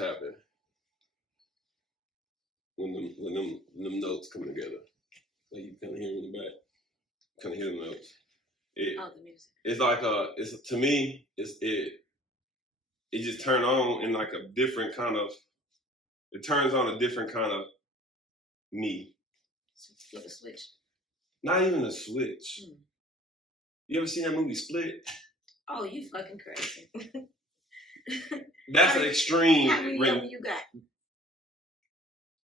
happen when them notes come together. Like you kind of hear them in the back. Kind of hear the notes. The music. It's like it's to me. It just turned on in like a different kind of. It turns on a different kind of me. Flip a switch. Not even a switch. You ever seen that movie Split? Oh, you fucking crazy. That's an extreme. How many of them you got?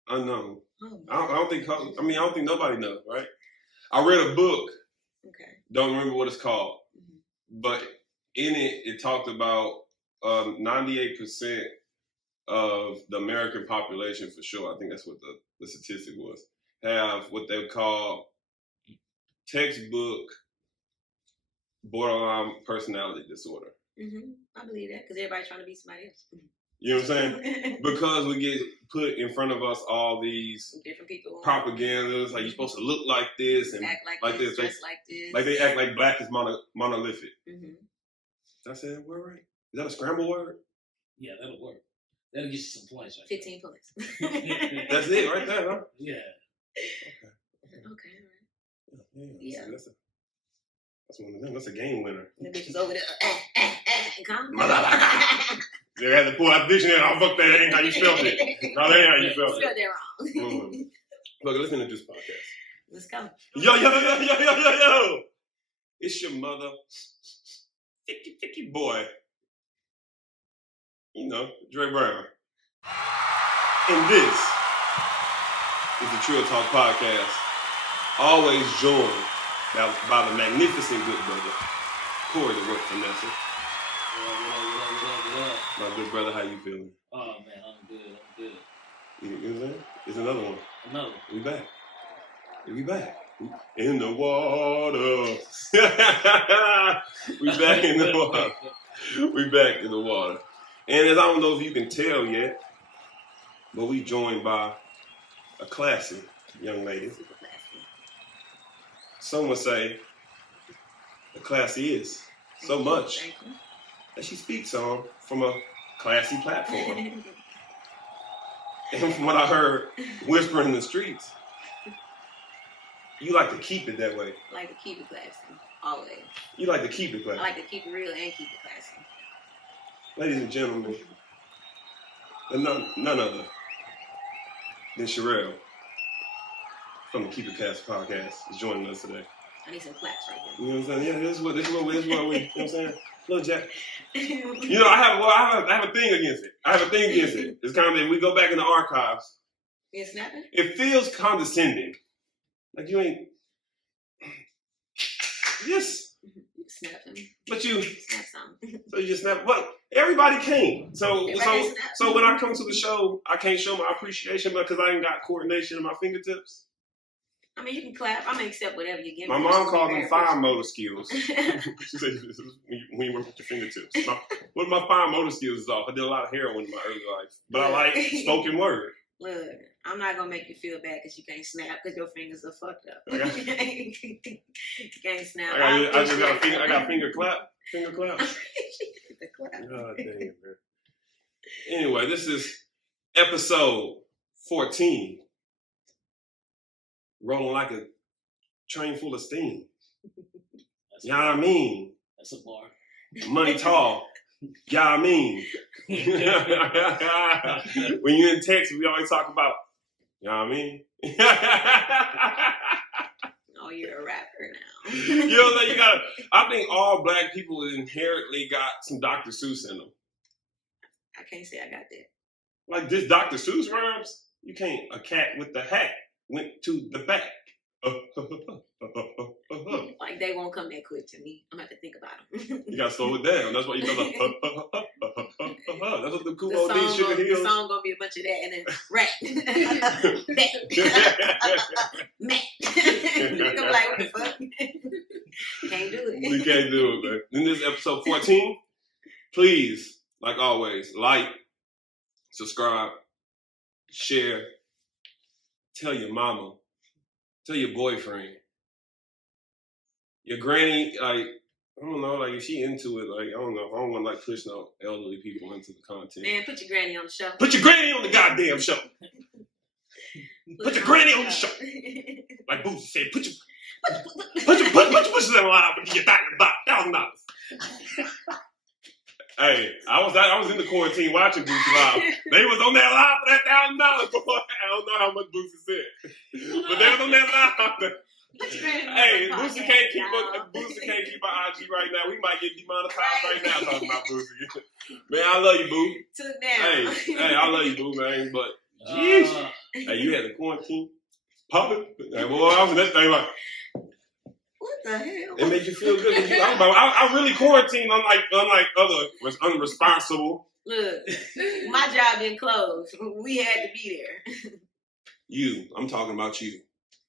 Unknown. Oh, I don't think. I don't think nobody knows, right? I read a book. Okay. Don't remember what it's called, but in it talked about 98% of the American population, for sure. I think that's what the statistic was. Have what they call textbook borderline personality disorder. I believe that because everybody's trying to be somebody else. You know what I'm saying? Because we get put in front of us all these different people propagandas, like you're supposed to look like this and act like this, dress like this. Like they act like black is monolithic. Did I say that word right? Is that a scramble word? Yeah, that'll work. That'll get you some points, right? 15 points. That's it right there, huh? Yeah. Okay. Yeah. That's one of them. That's a game winner. The bitch is over there. They had to pull out the dictionary. Oh, fuck that. Ain't how you spelled it. No, that ain't how you spelled it. Spelled that wrong. Look, listen to this podcast. Let's go. Yo. It's your mother. Ficky boy. You know, Dre Brown. And this is the Trill Talk Podcast. Always joined by the magnificent good brother, Corey the Work Vanessa. What up? My good brother, how you feeling? Oh, man, I'm good. You know what I'm saying? It's another one. Another one. We back. In the water. We back in the water. We back in the water. And as I don't know if you can tell yet, but we joined by a classy young lady. Some would say the classy is so much that she speaks on from a classy platform. And from what I heard whispering in the streets, you like to keep it that way. I like to keep it classy, always. You like to keep it classy. I like to keep it real and keep it classy. Ladies and gentlemen, none other than Sherelle from the Keep It Klassy podcast is joining us today. I need some claps right here. You know what I'm saying? Yeah, this is what we, you know what I'm saying? Little Jack. You know, I have a thing against it. It's kind of, if we go back in the archives. You snapping? It feels condescending. Like you ain't. Yes. Snapping. But you. Snap something. So you just snap. But everybody can't. So when I come to the show, I can't show my appreciation because I ain't got coordination in my fingertips. I mean, you can clap. I'm going to accept whatever you give me. My mom called them fine motor skills. She said, when you work with your fingertips. One of my fine motor skills is off. I did a lot of heroin in my early life. But I like spoken word. Look, I'm not going to make you feel bad because you can't snap because your fingers are fucked up. You can't snap. I got finger clap. Finger clap. The clap. God damn it, man. Anyway, this is episode 14. Rolling like a train full of steam. You know what I mean? That's a bar. Money tall. You know what I mean? When you're in Texas, we always talk about, you know what I mean? Oh, you're a rapper now. You know what I'm saying? I think all black people inherently got some Dr. Seuss in them. I can't say I got that. Like this Dr. Seuss rhymes, you can't. A cat with the hat went to the back. Like they won't come that quick to me. I'm going to have to think about them. You got to slow it down. That's why you go like, that's what the cool old D sugar heels. The song going to be a bunch of that and then rap. Matt. You're like, what the fuck? Can't do it. We can't do it, man. In this episode 14, please, like always, like, subscribe, share, tell your mama, tell your boyfriend, your granny, like, I don't know, like if she into it, like I don't know. I don't want to like push no elderly people into the content. Man, put your granny on the show. Put your granny on the goddamn show. Put your granny on the show. Like Boosie said, put your pushes in line and get $1,000. Hey, I was in the quarantine watching Boosie live. They was on that live for that $1,000. Boy, I don't know how much Boosie said, but they was on that live. Hey, Boosie can't keep our IG right now. We might get demonetized right now talking about Boosie. Man, I love you, Boo. Took down. Hey, I love you, Boo, man. But jeez, hey, you had the quarantine popping. Hey, boy, I was that thing like. What the hell? It made you feel good. I really quarantined unlike other unresponsible. Look, my job didn't close. We had to be there. I'm talking about you.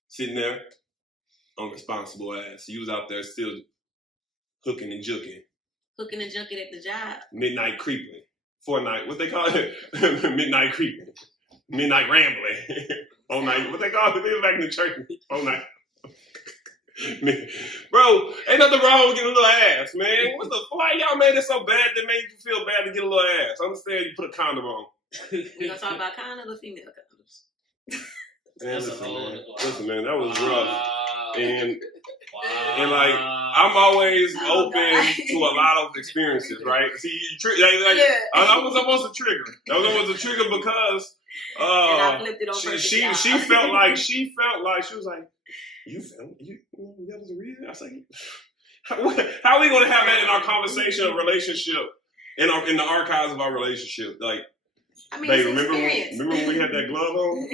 Sitting there, unresponsible ass. You was out there still hooking and juking. Hooking and junking at the job. Midnight creeping. Fortnight, what they call it? Midnight creeping. Midnight rambling. All night, what they call it? They was back in the church all night. Bro, ain't nothing wrong with getting a little ass, man. Why y'all made it so bad that made you feel bad to get a little ass? I understand you put a condom on. We gonna talk about condoms or female condoms? Man, listen, man, that was rough. And like, I'm always open to a lot of experiences, right? See, I was supposed to trigger. That was almost a trigger because she felt like she was like, that was a reason? I was like, how are we going to have that in our conversation of relationship, in the archives of our relationship? Like, I mean, babe, remember when we had that glove on?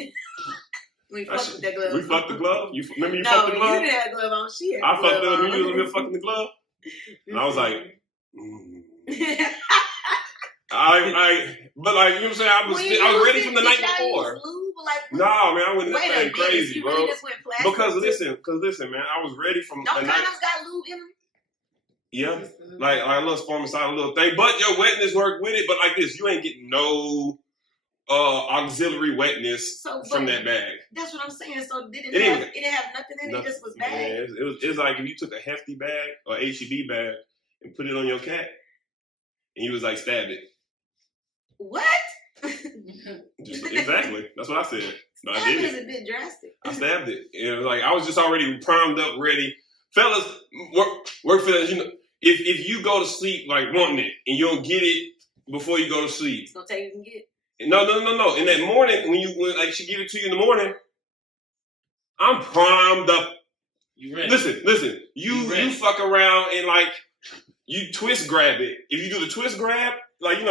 We fucked with that glove. We fucked the glove? Remember you no, fucked the glove? No, you didn't have the glove on. She had I fucked the glove. on. You was fucking the glove? And I was like, but like, you know what I'm saying? I was ready from the night before. No, man, I went that thing crazy, bro. Really because listen, man, I was ready from the night. Condoms got lube in them? Yeah, like a little spermicide, a little thing. But your wetness worked with it. But like this, you ain't getting no auxiliary wetness from that bag. That's what I'm saying. So it didn't have nothing in it. It just was bag. Man, it's like if you took a hefty bag or HEB bag and put it on your cat, and you was like, stab it. What? Exactly. That's what I said. No, I did. That was a bit drastic. I stabbed it. And it was like I was just already primed up, ready. Fellas, work for that. You know, if you go to sleep like wanting it and you don't get it before you go to sleep, it's gonna take you to get it. No. In that morning, when she give it to you in the morning, I'm primed up. You ready? Listen. You fuck around and like you twist grab it. If you do the twist grab, like I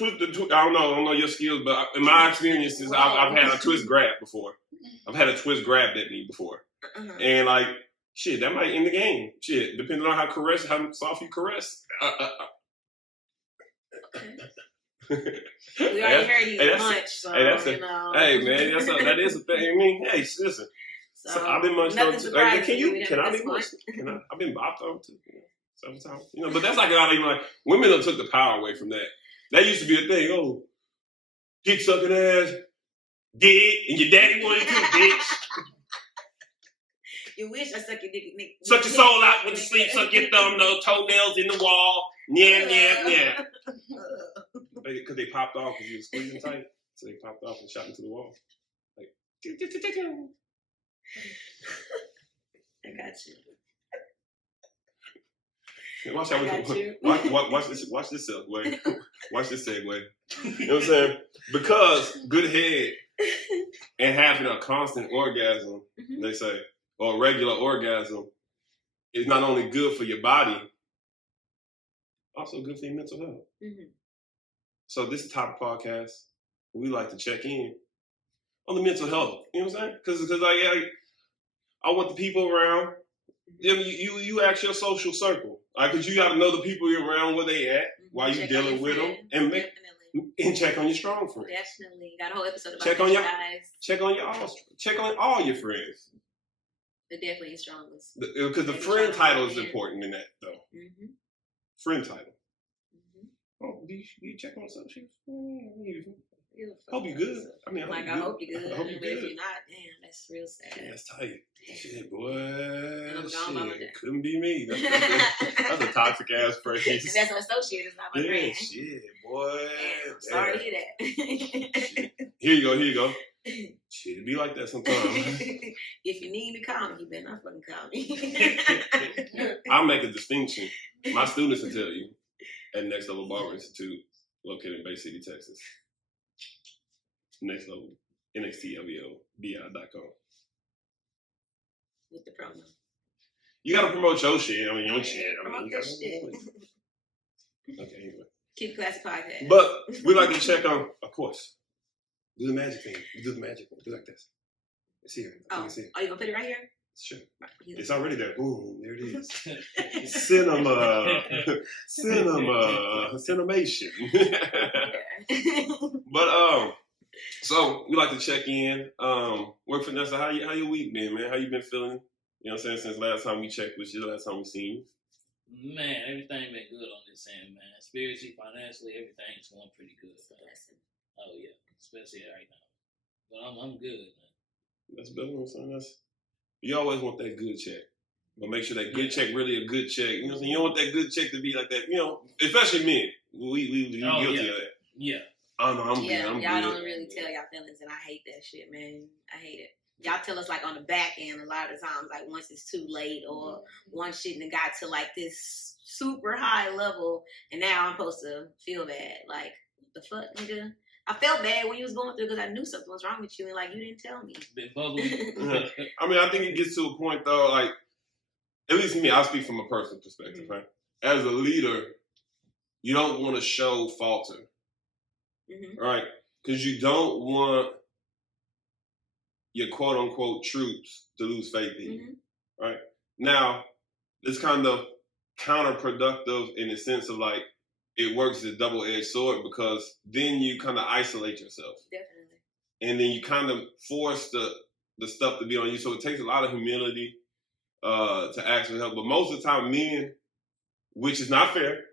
don't know your skills, but in my experiences, I've had a twist grab before. I've had a twist grabbed at me before, and like shit, that might end the game. Shit, depending on how soft you caress. We already heard he's munched, so you know. Hey man, that is a thing. I mean, hey, listen. So I've been munched on too. Can I be munched? I've been bopped on too. Several times. But that's like not even like women done took the power away from that. That used to be a thing. Oh, dick sucking ass, dick, and your daddy wanted to, bitch. You wish I suck your dick, Nick. Suck your soul out when you sleep. Suck your thumb, no toenails in the wall. Yeah. Because they popped off because you were squeezing tight. So they popped off and shot into the wall. Like, I got you. Watch this segue. Watch this segue. You know what I'm saying? Because good head and having a constant orgasm, they say, or a regular orgasm, is not only good for your body, also good for your mental health. Mm-hmm. So this is the type of podcast we like to check in on the mental health. You know what I'm saying? Because like, I want the people around. You ask your social circle, because you got to know the people you're around, where they at, while you dealing with them, and check on your strong friends. Definitely, got a whole episode about check on all your friends. They're definitely your strongest. Because the friend title is important in that, though. Mm-hmm. Friend title. Mm-hmm. Oh, do you check on something? Hope you good. I mean, I hope you're good. I hope you're good. But if you're not, damn, That's real sad. Yeah, that's tight. Shit, boy. I'm gone by my day. Shit, couldn't be me. That's a toxic ass phrase. And that's an associate. It's not my friend. Shit, boy. And I'm sorry to hear that. Here you go. Shit, it be like that sometimes. If you need me, call me. You better not fucking call me. I'll make a distinction. My students will tell you at Next Level Barber Institute, located in Bay City, Texas. Next Level, NXTLVOBI.com. With the promo. You gotta promote your shit. I mean, your shit. Promote your shit. Okay, anyway. Keep It Klassy Podcast. But we like to check on, of course, do the magic thing. Do the magic one. Do like this. It's here. It's here. Oh, you gonna put it right here? Sure. Right. It's already there. Boom, there it is. Cinemation. But so we like to check in. Work Vanessa, how your week been, man? How you been feeling? You know what I'm saying? Since last time we checked with you, the last time we seen you. Man, everything been good on this end, man. Spiritually, financially, everything's going pretty good. Oh yeah, especially right now. But I'm good, man. That's better. You know what I'm saying? You always want that good check. But make sure that good check really a good check. You know what I'm saying? You don't want that good check to be like that, you know, especially men. We guilty of that. Yeah. I know, I'm y'all good. don't really tell y'all feelings, and I hate that shit, man. I hate it. Y'all tell us like on the back end a lot of times, like once it's too late or once shit and got to like this super high level, and now I'm supposed to feel bad. Like, what the fuck, nigga? I felt bad when you was going through because I knew something was wrong with you, and like you didn't tell me. Been bubbling. I mean, I think it gets to a point though, like, at least me, I'll speak from a personal perspective, right? As a leader, you don't want to show falter, right? Because you don't want your quote unquote troops to lose faith in you, right? Now, it's kind of counterproductive in the sense of like, it works as a double-edged sword because then you kind of isolate yourself. Definitely. And then you kind of force the stuff to be on you. So it takes a lot of humility to ask for help. But most of the time, men, which is not fair,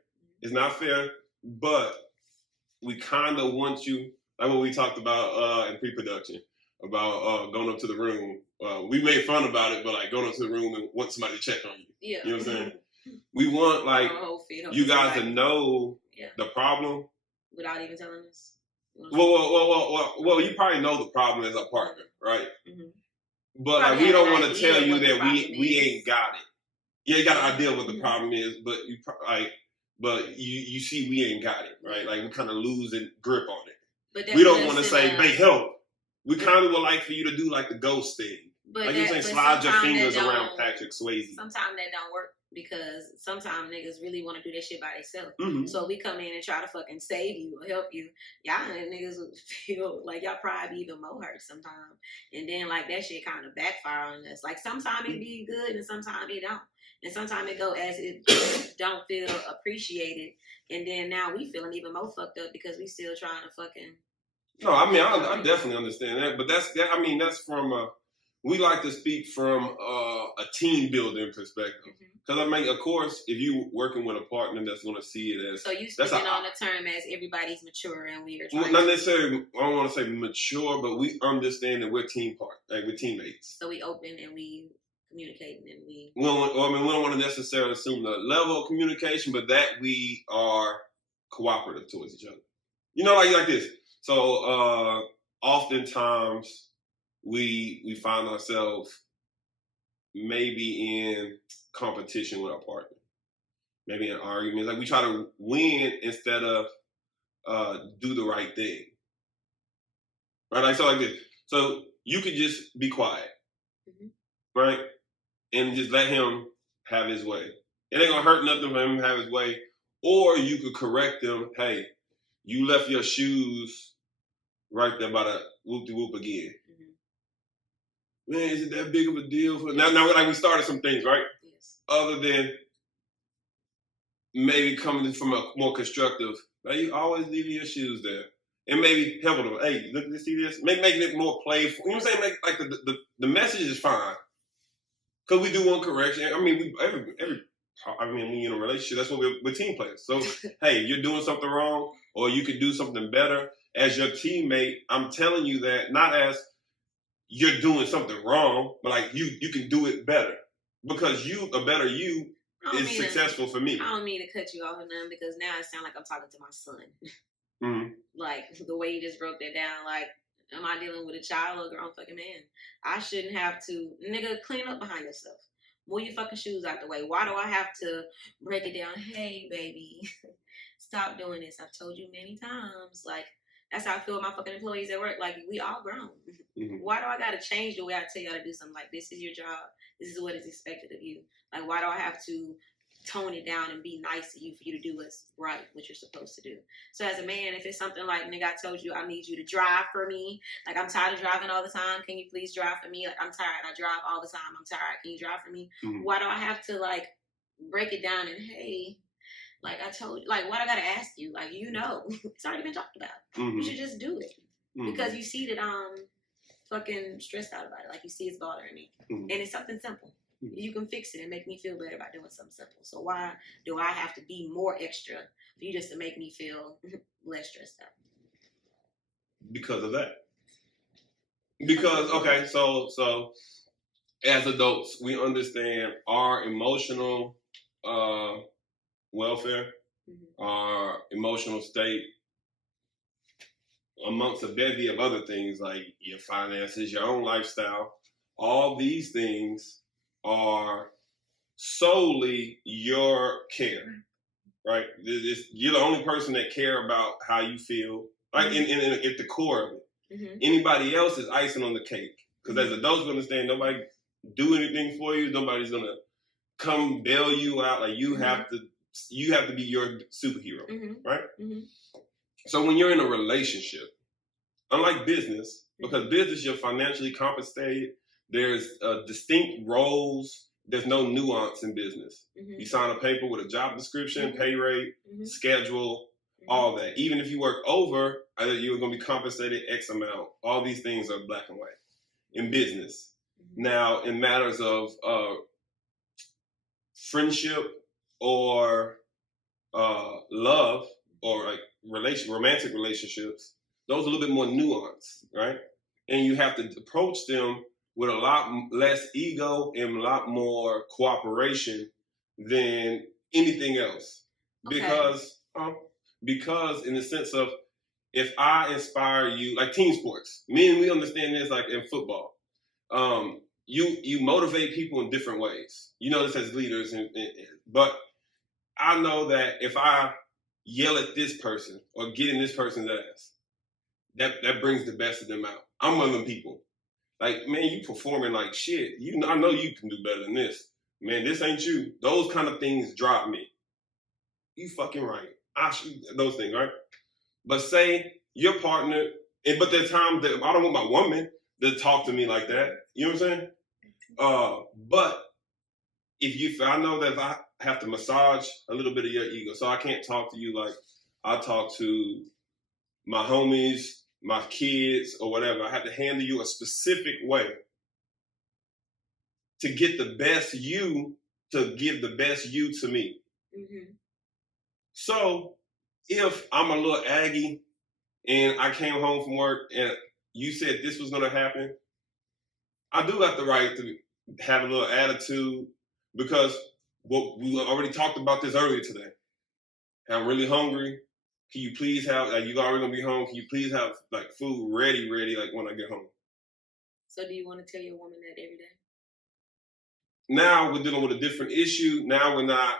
but we kind of want you, like what we talked about in pre-production, about going up to the room. We made fun about it, but like going up to the room and want somebody to check on you. Yeah. You know what I'm saying? We want like you guys to know the problem without even telling us. Well, you probably know the problem as a partner, right? But like, we don't want to tell you that we ain't got it. Yeah, you got an idea what the problem is, but you see we ain't got it, right? Like we kind of losing grip on it. We don't want to say, "Hey, help." We kind of would like for you to do like the ghost thing, like you saying, slide your fingers around Patrick Swayze. Sometimes that don't work. Because sometimes niggas really want to do that shit by themselves. So we come in and try to fucking save you or help you. Y'all niggas feel like y'all probably even more hurt sometimes. And then like that shit kind of backfire on us. Like sometimes it be good and sometimes it don't. And sometimes it go as it don't feel appreciated. And then now we feeling even more fucked up because we still trying to fucking. No, I mean I definitely understand that, but that's from we like to speak from a team building perspective. Because I mean, of course, if you working with a partner that's going to see it as... So you speaking on the term as everybody's mature and we are trying not necessarily, I don't want to say mature, but we understand that we're we're teammates. So we open and we communicate and we... we don't want to necessarily assume the level of communication, but that we are cooperative towards each other. You know, like this. So oftentimes we find ourselves maybe in competition with our partner, maybe in arguments. Like we try to win instead of do the right thing, right? Like so, like this. So you could just be quiet, right, and just let him have his way. It ain't gonna hurt nothing for him to have his way. Or you could correct him. Hey, you left your shoes right there by the whoop-de-whoop again. Man, is it that big of a deal? Now, like we started some things, right? Yes. Other than maybe coming from a more constructive, like you always leave your shoes there. And maybe helping them. Hey, look, see this? Making it more playful. You know what I'm saying? Like the message is fine. Because we do want correction. I mean, when you're in a relationship, that's what we're team players. So, hey, you're doing something wrong, or you could do something better. As your teammate, I'm telling you that not as you're doing something wrong, but like you can do it better because a better you is successful for me. I don't mean to cut you off or nothing because now it sounds like I'm talking to my son. Mm-hmm. Like the way you just broke that down, like, am I dealing with a child or a grown fucking man? I shouldn't have to, nigga, clean up behind yourself. Move your fucking shoes out the way. Why do I have to break it down? Hey, baby, stop doing this. I've told you many times. Like, that's how I feel with my fucking employees at work. Like, we all grown. Mm-hmm. Why do I got to change the way I tell y'all to do something? Like, this is your job. This is what is expected of you. Like, why do I have to tone it down and be nice to you for you to do what's right, what you're supposed to do? So as a man, if it's something like, nigga, I told you I need you to drive for me. Like, I'm tired of driving all the time. Can you please drive for me? Like, I'm tired. I drive all the time. I'm tired. Can you drive for me? Mm-hmm. Why do I have to, like, break it down and, hey, like I told you, like, what I gotta ask you? Like, you know, it's already been talked about. Mm-hmm. You should just do it. Mm-hmm. Because you see that I'm fucking stressed out about it. Like, you see it's bothering me. Mm-hmm. And it's something simple. You can fix it and make me feel better by doing something simple. So why do I have to be more extra for you just to make me feel less stressed out? Because of that. Because, okay, so as adults, we understand our emotional welfare, mm-hmm. our emotional state, amongst a bevy of other things like your finances, your own lifestyle. All these things are solely your care, right? You're the only person that care about how you feel, like mm-hmm. at the core of it. Mm-hmm. Anybody else is icing on the cake. Because as adults, we understand nobody do anything for you. Nobody's gonna come bail you out. Like you mm-hmm. have to be your superhero, mm-hmm. right? Mm-hmm. So when you're in a relationship, unlike business, because business you're financially compensated. There's distinct roles. There's no nuance in business. Mm-hmm. You sign a paper with a job description, mm-hmm. pay rate, mm-hmm. schedule, mm-hmm. all that. Even if you work over, you're going to be compensated X amount. All these things are black and white in business. Mm-hmm. Now, in matters of friendship or love or like romantic relationships, those are a little bit more nuanced, right? And you have to approach them with a lot less ego and a lot more cooperation than anything else. Okay. Because in the sense of, if I inspire you, like team sports, we understand this like in football. You motivate people in different ways. You know this as leaders, but I know that if I yell at this person or get in this person's ass, that brings the best of them out. I'm one of them people. Like, man, you performing like shit. I know you can do better than this. Man, this ain't you. Those kind of things drop me. You fucking right. Those things, right? But say your partner, but there's times that I don't want my woman to talk to me like that. You know what I'm saying? But if I know that if I have to massage a little bit of your ego, so I can't talk to you like I talk to my homies, my kids, or whatever. I have to handle you a specific way to get the best you, to give the best you to me. Mm-hmm. So if I'm a little aggy and I came home from work and you said this was going to happen, I do got the right to have a little attitude because we already talked about this earlier today. I'm really hungry. Can you please have, like, you already gonna be home, can you please have, like, food ready, like, when I get home? So do you want to tell your woman that every day? Now we're dealing with a different issue. Now we're not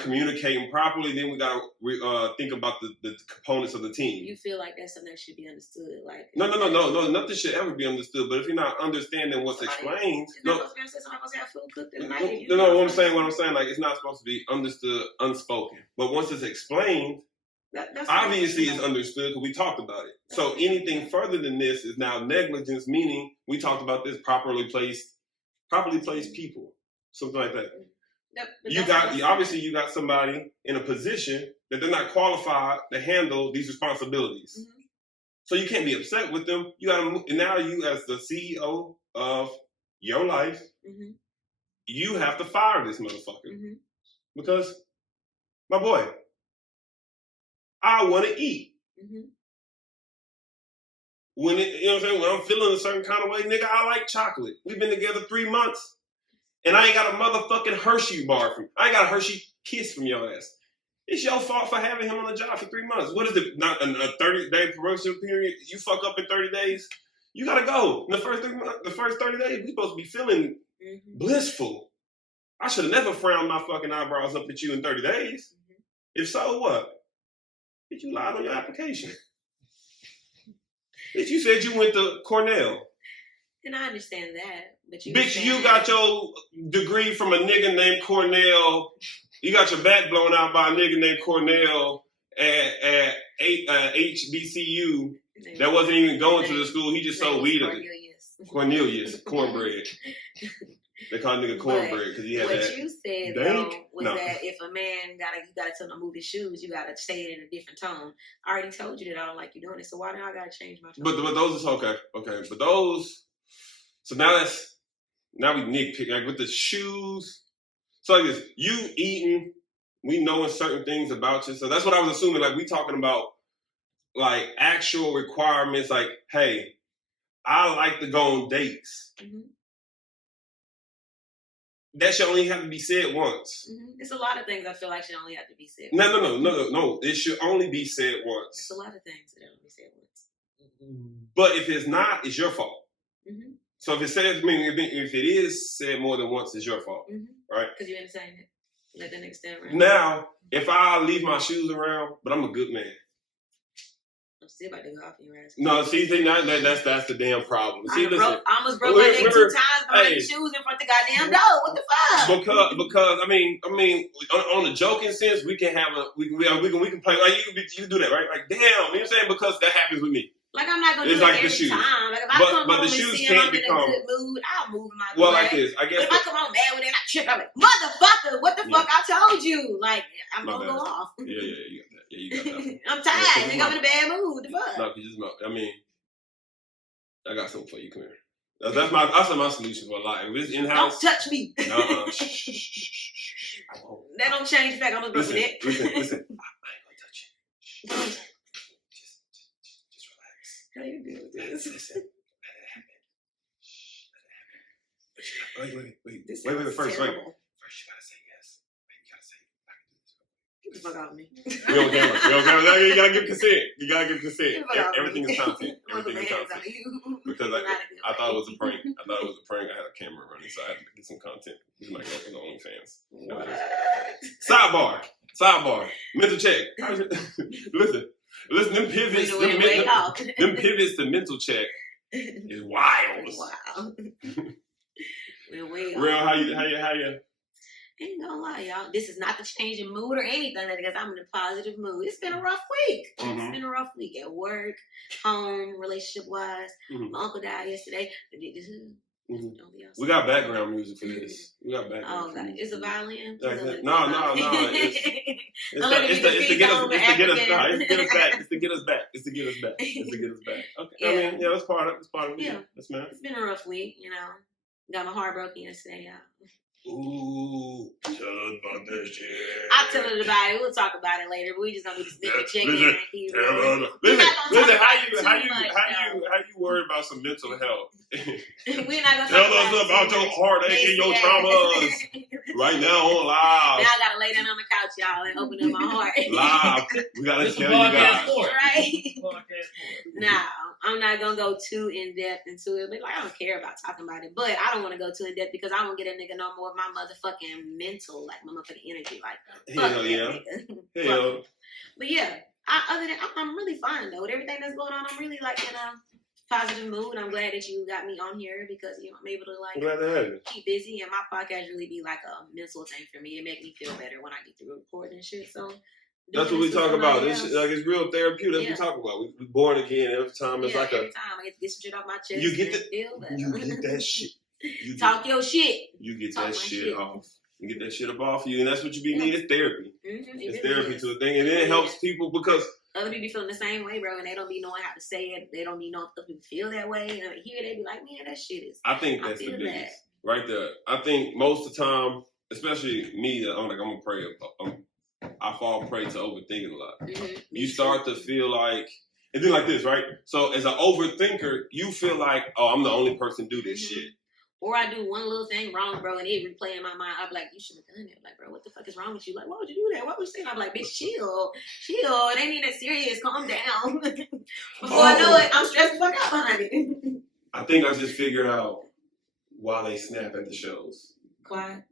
communicating properly. Then we gotta think about the components of the team. You feel like that's something that should be understood? Like no, nothing should ever be understood. But if you're not understanding what's explained, what I'm saying, like, it's not supposed to be understood, unspoken. But once it's explained, that's obviously it's understood because we talked about it. So anything further than this is now negligence, meaning we talked about this properly placed people, something like that. You got somebody in a position that they're not qualified to handle these responsibilities. Mm-hmm. So you can't be upset with them. You got to, and now you as the CEO of your life, mm-hmm. you have to fire this motherfucker. Mm-hmm. Because, my boy, I want to eat. Mm-hmm. When I'm feeling a certain kind of way, nigga, I like chocolate. We've been together 3 months. And I ain't got a motherfucking Hershey bar I ain't got a Hershey kiss from your ass. It's your fault for having him on the job for 3 months. What is it? Not a 30-day promotion period? You fuck up in 30 days? You gotta go. In the first 30 days, we supposed to be feeling blissful. I should have never frowned my fucking eyebrows up at you in 30 days. If so, what? Bitch, you lied on your application. Bitch, you said you went to Cornell. And I understand that. But you got your degree from a nigga named Cornell. You got your back blown out by a nigga named Cornell at HBCU that wasn't even going to the school. He just sold weed. Cornelius, cornbread. They call nigga cornbread because he had that. What you said though was that if a man you gotta tell him to move his shoes, you gotta say it in a different tone. I already told you that I don't like you doing it, so why do I gotta change my tone? But those is okay. But those. So now we nitpick like with the shoes. So like this, you eating, we knowing certain things about you. So that's what I was assuming. Like we talking about like actual requirements. Like, hey, I like to go on dates. Mm-hmm. That should only have to be said once. Mm-hmm. It's a lot of things I feel like should only have to be said once. No. It should only be said once. It's a lot of things that only be said once. But if it's not, it's your fault. Mm-hmm. So if it is said more than once, it's your fault, right? Because you ain't saying it. Let the nigga stand around. Now, if I leave my shoes around, but I'm a good man. I'm still about to go off your ass. No, see, that's the damn problem. See, I almost broke my neck 2 times behind the shoes in front of the goddamn door. What the fuck? Because I mean, on the joking sense, we can have we can play like you can do that, right? Like damn, you know what I'm saying? Because that happens with me. Like I'm not gonna do it like every time. Like if I come home and see him, I'm in a good mood, I'll move my good. Well, like this, I guess. But if I come home mad with it, I trip. I'm like, motherfucker, what the fuck I told you? Like I'm gonna go off. Yeah, you got that. Yeah, you got that. I'm tired. Nigga, I'm in a bad mood. What the fuck? No, I got something for you. Come here. That's my solution for a lot. If it's in house, don't touch me. That don't change the fact I'm gonna go for that. Listen. I ain't gonna touch you. How you deal with this? Listen, let it happen. Wait. First, you gotta say yes. You gotta say, I can do this. Get the fuck out of me. We on camera. You gotta give consent. Everything is content. Because I thought it was a prank. I had a camera running, so I had to get some content. This might go for the OnlyFans. Sidebar. Mental check. Listen, them pivots to mental check is wild. Wow. We're way off. Real, how you? Ain't gonna lie, y'all. This is not to change your mood or anything because I'm in a positive mood. It's been a rough week. Mm-hmm. It's been a rough week at work, home, relationship-wise. Mm-hmm. My uncle died yesterday. Mm-hmm. We got background music for this. Oh, God. Is it violin? No. It's to get us back. Okay. Yeah. I mean, that's part of it. Yeah. That's man. It's been a rough week, Got my heart broken yesterday, y'all. Ooh, tell us about that shit. I'll tell her about it. We'll talk about it later. But we just gonna do this nigga check in. Listen, how you worried about some mental health? We're not gonna tell us about your heartache and your traumas right now on live. Now I gotta lay down on the couch, y'all, and open up my heart. Live. We gotta tell you guys. Right? Now, I'm not gonna go too in depth into it, but I don't care about talking about it. But I don't want to go too in depth because I don't get a nigga no more of my motherfucking mental, like my motherfucking energy, like hell yeah. Hell. But yeah, other than I'm really fine though with everything that's going on. I'm really like in a positive mood. I'm glad that you got me on here because I'm able to keep busy, and my podcast really be like a mental thing for me. It make me feel better when I get through recording and shit. So. That's what we talk about. It's real therapeutic. That's what we talk about. We born again every time. It's like every time I get to get some shit off my chest. You get that shit. Talk your shit. You get that shit off. You get that shit up off you, and that's what you be needing. It's therapy. Mm-hmm. It's therapy to a thing, and then it helps people because other people be feeling the same way, bro, and they don't be knowing how to say it. They don't be knowing if people feel that way. And here they be like, man, that shit is. I think that's the biggest right there. I think most of the time, especially me, I'm gonna pray. I fall prey to overthinking a lot. Mm-hmm. You start to feel like, And then like this, right? So as an overthinker, you feel like, oh, I'm the only person do this shit. Or I do one little thing wrong, bro, and it replay in my mind. I'm like, you should have done it. I'm like, bro, what the fuck is wrong with you? Like, why would you do that? Why would you say that? I'm like, bitch, chill. It ain't even that serious. Calm down. Before I know it, I'm stressed the fuck out behind it. I think I just figured out why they snap at the shows. Why?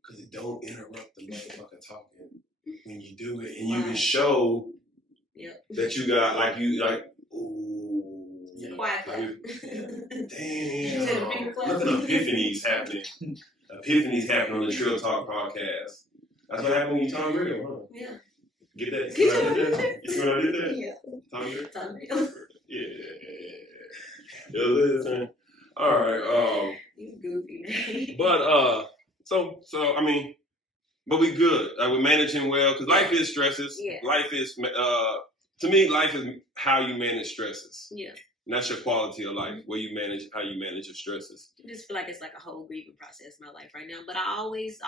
Because it don't interrupt the motherfucker talking when you do it, and you can show that you got ooh, quiet. Damn, look at epiphanies happening. Epiphanies happening on the Trill Talk Podcast. That's what happened when you talk real, huh? Yeah. Get that? You see what I did there? Yeah. Talk real? Talk real. Yeah. All right. You goofy, man. But so I mean, but we good. We're managing well because life is stresses. Yeah. Life is to me, life is how you manage stresses. Yeah. And that's your quality of life, how you manage your stresses. I just feel like it's like a whole grieving process in my life right now. But I always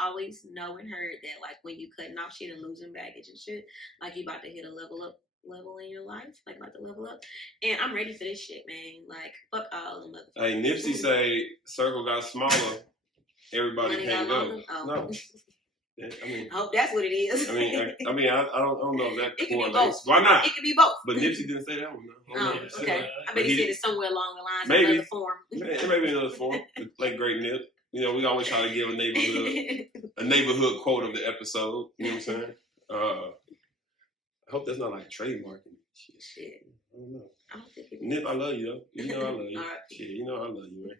know and heard that like when you cutting off shit and losing baggage and shit, like you about to hit a level in your life, like about to level up. And I'm ready for this shit, man. Like fuck all the motherfuckers. Hey, Nipsey say circle got smaller, everybody can't go. Oh. No. Yeah, I mean, I hope that's what it is. I don't know if that it could be correlates. both. Why not? It could be both. But Nipsey didn't say that one. No. Okay. I bet he said it somewhere along the lines maybe, of another form. It may be another form, like Great Nip. You know, we always try to give a neighborhood quote of the episode. You know what I'm saying? I hope that's not like trademarking shit. I don't know. I don't think it Nip, I love you though. You know I love you. All right. Shit, you know I love you, man.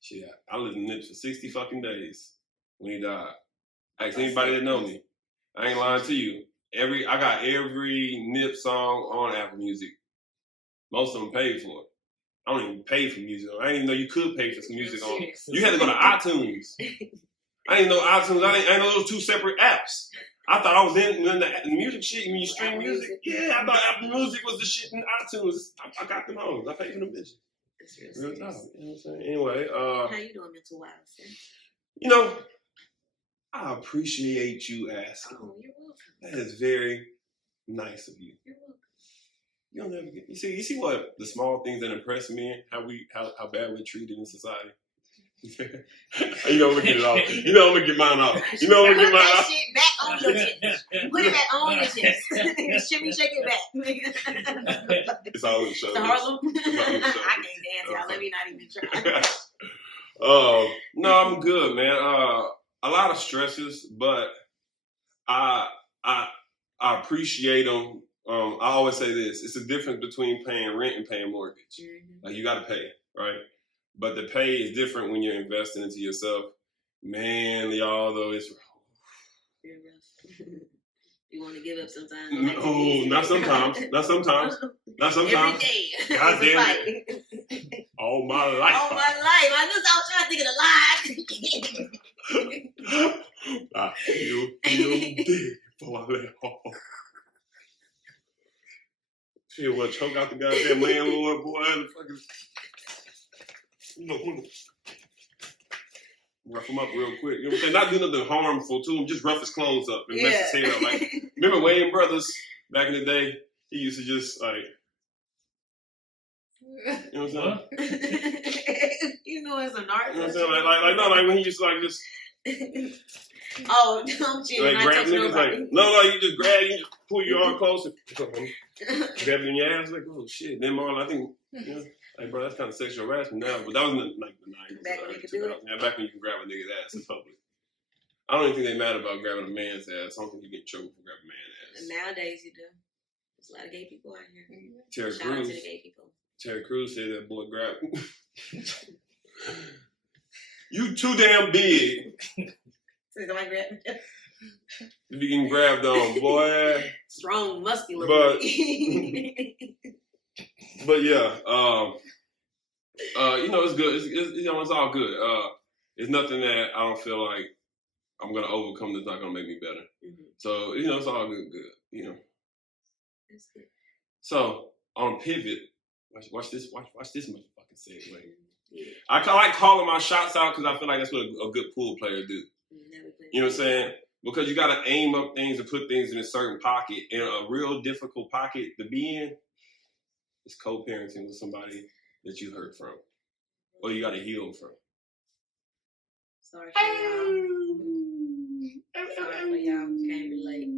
Shit, I lived in Nip for 60 fucking days when he died. Ask anybody that know me. I ain't lying to you. I got every Nip song on Apple Music. Most of them paid for it. I don't even pay for music. I didn't even know you could pay for some music on it. You had to go to iTunes. I didn't know iTunes. I didn't know those two separate apps. I thought I was in the music shit when you stream music. Yeah, I thought Apple Music was the shit in iTunes. I got them on. I paid for them bitches. Real talk. You know what I'm saying? Anyway. How you doing mental wise? You know, I appreciate you asking. Oh, you're welcome. That is very nice of you. You're welcome. You'll never get. You see what the small things that impress me, how bad we're treated in society. You know I'm gonna get it off. You know I'm gonna get mine off. You know I'm gonna get mine off. Put that shit back on your chest. Put it back on your chest. Shake it back. It's all in the show. To Harlem? I can't dance, y'all. Let me not even try. No, I'm good, man. A lot of stresses, but I appreciate them. I always say this: it's the difference between paying rent and paying mortgage. Mm-hmm. Like you got to pay, right? But the pay is different when you're investing into yourself. Man, y'all, though, it's rough. You want to give up sometimes? No, not sometimes. Not sometimes. Not sometimes. Every day. God damn it. All my life. All my life. I was trying to think of the lie. I feel big before I let off. Shit, what, choke out the goddamn landlord, boy? The fucking... Rough him up real quick. You know what I'm saying? Not do nothing harmful to him, just rough his clothes up and mess his hair up. Like, remember Wayne Brothers back in the day? He used to just like, you know what I'm saying? You know, it's an art. You know what I'm saying? Like when he used to like just. Oh, don't you? Like grab niggas like, no, you just grab, you just pull your arm close and grab it in your ass. Like, oh shit. Then Marlon, I think, you know. Like, bro, that's kind of sexual harassment now, but that was in the 90s. Back when you could do it? Yeah, back when you can grab a nigga's ass in public. I don't even think they mad about grabbing a man's ass. I don't think you get in trouble for grabbing a man's ass. And nowadays you do. There's a lot of gay people out here. Terry Shout out Crews. to the gay people. Terry Crews said that boy grabbed. You too damn big. So somebody grabbed me. You be getting grabbed on, boy. Strong, muscular. But yeah, you know, it's good. It's you know, it's all good. It's nothing that I don't feel like I'm gonna overcome that's not gonna make me better. Mm-hmm. So you know, it's all good. You know. That's good. So on pivot, watch this motherfucking segue. Yeah. I like calling my shots out because I feel like that's what a good pool player do. You know what I'm saying? Because you gotta aim up things and put things in a certain pocket, and a real difficult pocket to be in is co-parenting with somebody that you hurt from, or you got to heal from? Sorry for y'all. Sorry for y'all. Can't relate.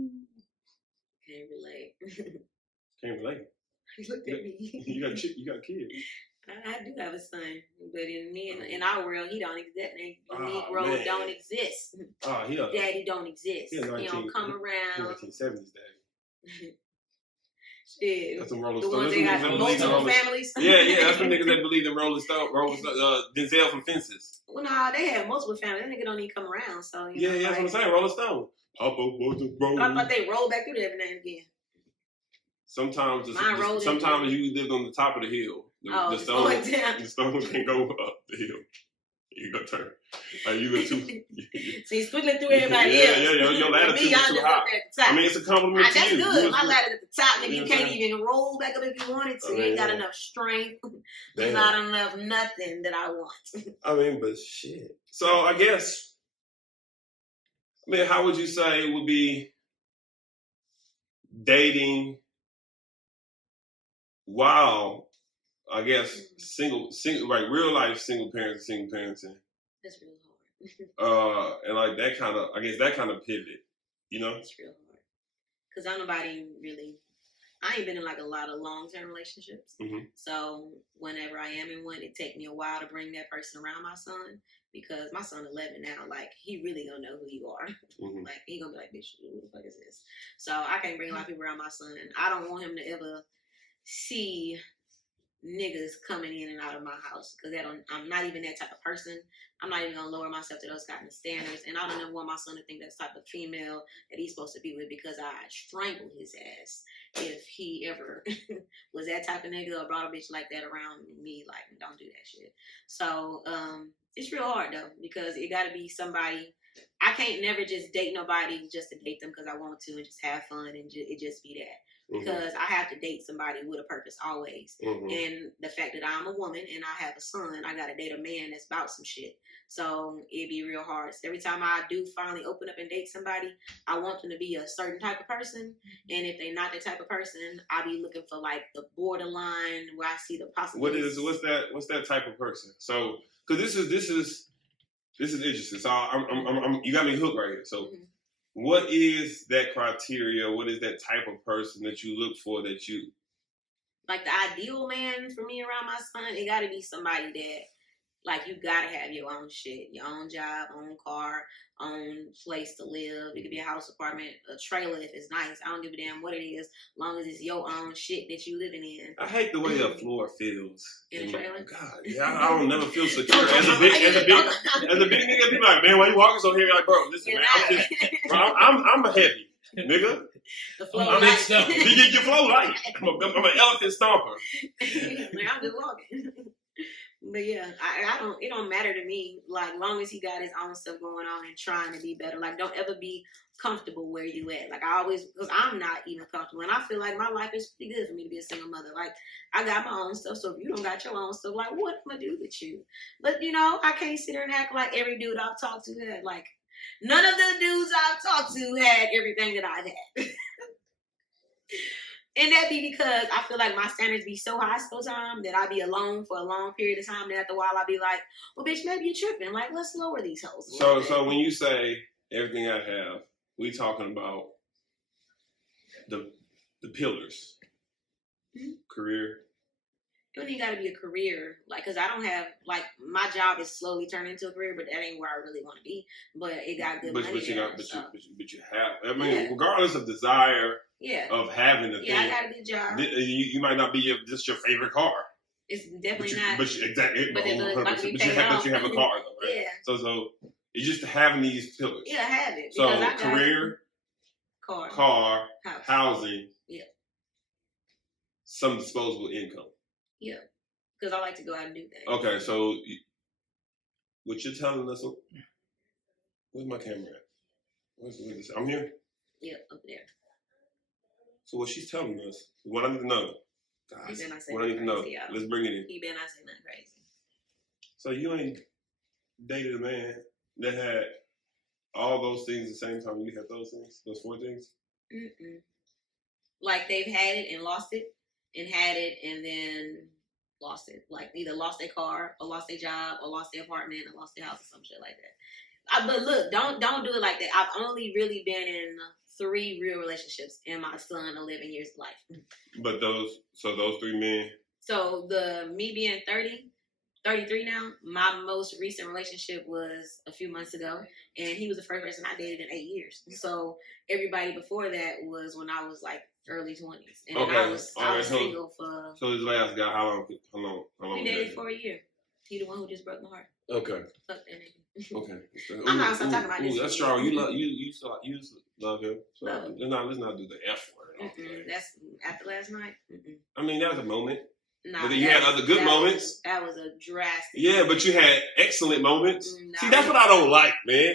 Can't relate. He looked at me. You got kids. I do have a son, but in our world, he don't exist. Negro don't exist. Daddy don't exist. He don't come around. 1970s daddy. Shit. That's some Rolling The Stones. ones that got multiple families. Yeah, that's the niggas that believe in Rolling Stone, Denzel from Fences. Well, nah, they have multiple families. That nigga don't even come around, so yeah, that's what I'm saying. Rolling Stone. I thought they roll back through there every now and again. Sometimes you lived on the top of the hill. The stones can go up the hill. You go turn. You go too. So he's squiggling through everybody else. Yeah. Your latitude is too high. I mean, it's a compliment to you. That's good. My ladder at the top, nigga. You can't even roll back up if you wanted to. You ain't got enough strength. Not enough nothing that I want. I mean, but shit. So I guess, how would you say it would be dating while, I guess, single, like real life single parenting? That's real hard. And like that kind of pivot, you know? It's real hard. Because I ain't been in like a lot of long-term relationships. Mm-hmm. So whenever I am in one, it take me a while to bring that person around my son. Because my son 11 now, like, he really gonna know who you are. Mm-hmm. Like, he gonna be like, bitch, who the fuck is this? So I can't bring a lot of people around my son. I don't want him to ever see niggas coming in and out of my house, because I'm not even that type of person. I'm not even gonna lower myself to those kind of standards, and I don't ever want my son to think that's the type of female that he's supposed to be with, because I strangle his ass if he ever was that type of nigga or brought a bitch like that around me. Like, don't do that shit. So it's real hard though, because it got to be somebody. I can't never just date nobody just to date them because I want to and just have fun and it just be that. Because I have to date somebody with a purpose always. And the fact that I'm a woman and I have a son, I got to date a man that's about some shit. So it'd be real hard. So every time I do finally open up and date somebody, I want them to be a certain type of person. And if they're not the type of person, I'll be looking for like the borderline where I see the possibilities. What's that type of person? So, because this is interesting. So I'm you got me hooked right here. So. What is that criteria? What is that type of person that you look for that you... Like the ideal man for me around my son, it got to be somebody that, like, you got to have your own shit, your own job, own car, own place to live. It could be a house, apartment, a trailer if it's nice. I don't give a damn what it is, as long as it's your own shit that you living in. I hate the way a floor feels. In a trailer? God, yeah, I don't never feel secure. As a big nigga, be like, man, why you walking so heavy? Like, bro, listen, man, I'm a heavy nigga. The flow I'm light. You get your flow light. I'm an elephant stomper. Like, I'm just walking. But yeah, it don't matter to me. Like, long as he got his own stuff going on and trying to be better. Like, don't ever be comfortable where you at. Like, because I'm not even comfortable. And I feel like my life is pretty good for me to be a single mother. Like, I got my own stuff. So if you don't got your own stuff, like, what am I do with you? But, I can't sit there and act like every dude I've talked to had, like, none of the dudes I've talked to had everything that I've had. And that be because I feel like my standards be so high sometimes that I be alone for a long period of time. And after a while, I be like, well, bitch, maybe you're tripping. Like, let's lower these hoes. So when you say everything I have, we talking about the pillars. Career. It don't even got to be a career. Like, because I don't have, like, my job is slowly turning into a career, but that ain't where I really want to be. But it got good money. But you have. I mean, regardless of desire of having the thing. Yeah, I got a good job. You might not be just your favorite car. It's definitely not. But you have a car, though, right? Yeah. So it's just having these pillars. Yeah, I have it. So career, car, housing, some disposable income. Yeah, because I like to go out and do things. Okay, so what you're telling us? Where's my camera at? Where's I'm here. Yeah, up there. So what she's telling us, what I need to know, guys. What I need to know. Let's bring it in. He better not say nothing crazy. So you ain't dated a man that had all those things at the same time when you had those things, those 4 things? Like they've had it and lost it? and had it and then lost it. Like either lost their car or lost their job or lost their apartment or lost their house or some shit like that. But look, don't do it like that. I've only really been in 3 real relationships in my son 11 years of life. But those 3 men. So me being 33 now, my most recent relationship was a few months ago, and he was the first person I dated in 8 years. So everybody before that was when I was like early 20s, and I was single for. So his last guy, how long? We dated for a year. He the one who just broke my heart. Okay. Fuck that nigga. Okay. I'm not gonna talk about this. That's strong. You love him. So let's not do the F word. That's after last night. I mean, that was a moment. Nah, but then you had other good moments. That was a drastic. Yeah, but you had excellent moments. See, that's what I don't like, man.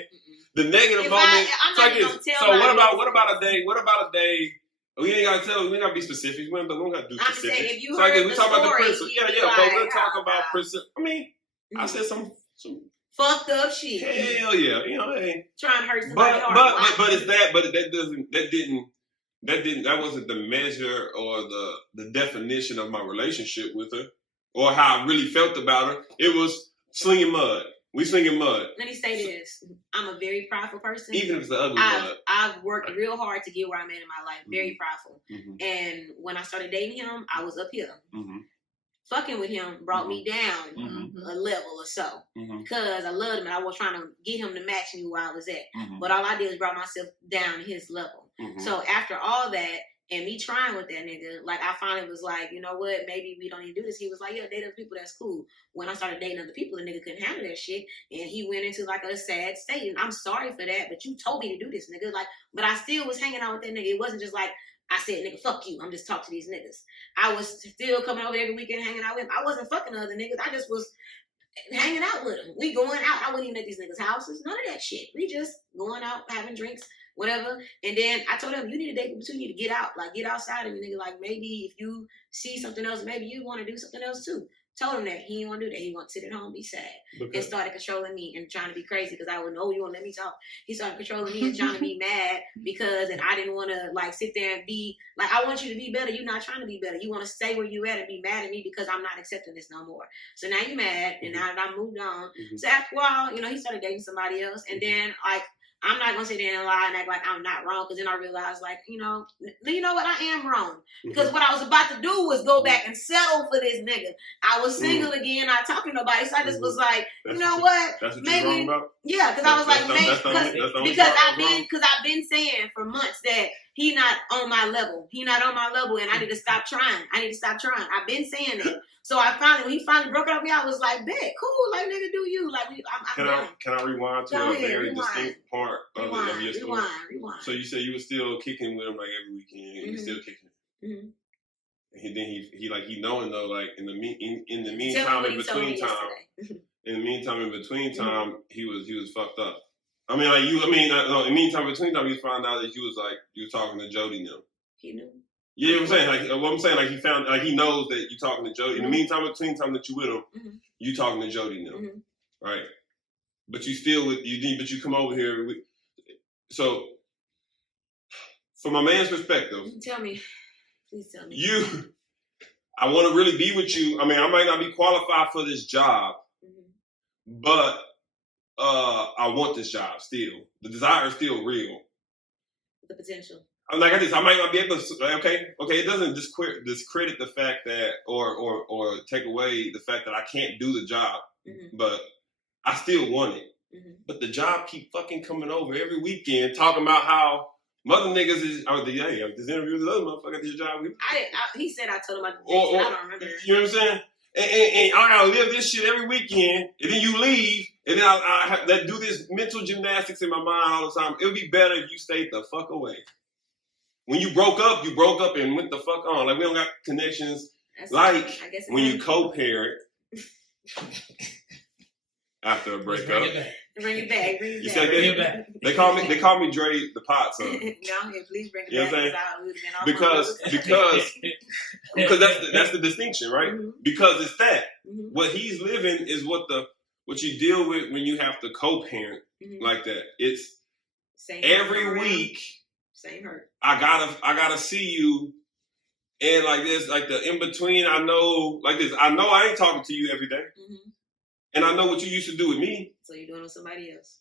The negative moments. I'm not gonna tell. So what about a day? What about a day? We ain't gotta tell. We ain't gotta be specific. We don't gotta do specific. I'm saying if you heard we talk about the principle. Yeah. But we'll talk wow. about principle. I mean, I said some fucked up shit. Hell yeah, hey. Trying to hurt somebody hard. But it's that. But that wasn't the measure or the definition of my relationship with her or how I really felt about her. It was slinging mud. We slinging mud. Let me say this. I'm a very prideful person. Even if it's the ugly mud. I've worked real hard to get where I'm at in my life. Very prideful. And when I started dating him, I was up here. Fucking with him brought me down a level or so. Because I loved him and I was trying to get him to match me where I was at. But all I did was brought myself down to his level. So after all that, and me trying with that nigga, like I finally was like, you know what, maybe we don't need to do this. He was like, yeah, date other people, that's cool. When I started dating other people, the nigga couldn't handle that shit. And he went into like a sad state. And I'm sorry for that, but you told me to do this, nigga. Like, but I still was hanging out with that nigga. It wasn't just like, I said, nigga, fuck you. I'm just talking to these niggas. I was still coming over every weekend hanging out with him. I wasn't fucking other niggas. I just was hanging out with them. We going out. I wasn't even at these niggas' houses. None of that shit. We just going out, having drinks, whatever. And then I told him, you need to date, but you need to get out. Like, get outside of me, nigga. Like, maybe if you see something else, maybe you want to do something else too. Told him that. He didn't want to do that. He want to sit at home, be sad. And started controlling me and trying to be crazy because I would know you won't let me talk. He started controlling me and trying to be mad because, and I didn't want to like sit there and be like, I want you to be better. You're not trying to be better. You want to stay where you at and be mad at me because I'm not accepting this no more. So now you're mad and now that I moved on. So after a while, you know, he started dating somebody else. And then like, I'm not going to sit there and lie and act like I'm not wrong because then I realized, like, you know what? I am wrong. Because what I was about to do was go back and settle for this nigga. I was single again, not talking to nobody. So I just was like, you know what? That's what maybe, you're wrong about? Yeah, because I was like, maybe, because I've been saying for months that he not on my level. He not on my level and I need to stop trying. I've been saying that. So when he finally broke up with me, I was like, bet, cool, like, nigga, do you. Like, Can I rewind to a very distinct part of your story? Rewind. So you said you were still kicking with him like every weekend, and you were still kicking him. And then he knowing though, like in the meantime, in between time, he was fucked up. I mean, like in the meantime, between time, you found out that you was talking to Jody now. He knew. Yeah, what I'm saying, he found, like, he knows that you're talking to Jody. In the meantime, between time that you with him, you talking to Jody now, right? But you still but you come over here. So, from a man's perspective, please tell me. I want to really be with you. I mean, I might not be qualified for this job, but I want this job still. The desire is still real. The potential. Like I might not be able to. Okay. It doesn't discredit the fact that, or take away the fact that I can't do the job, but I still want it. But the job keep fucking coming over every weekend, talking about how mother niggas is. This interview with the other motherfucker at this job. He said I told him about the I don't remember. You know what I'm saying? And I gotta live this shit every weekend, and then you leave, and then I have to do this mental gymnastics in my mind all the time. It would be better if you stayed the fuck away. When you broke up and went the fuck on. Like, we don't got connections. Like when you co-parent after a breakup. Bring it back. You said that? They call me Dre the pot son. No, please bring it back. Because that's the distinction, right? Because it's that. What he's living is what you deal with when you have to co-parent like that. It's every week. Same hurt. I gotta see you And like this, like the in between, I know like this. I know I ain't talking to you every day, and I know what you used to do with me. So you're doing it with somebody else.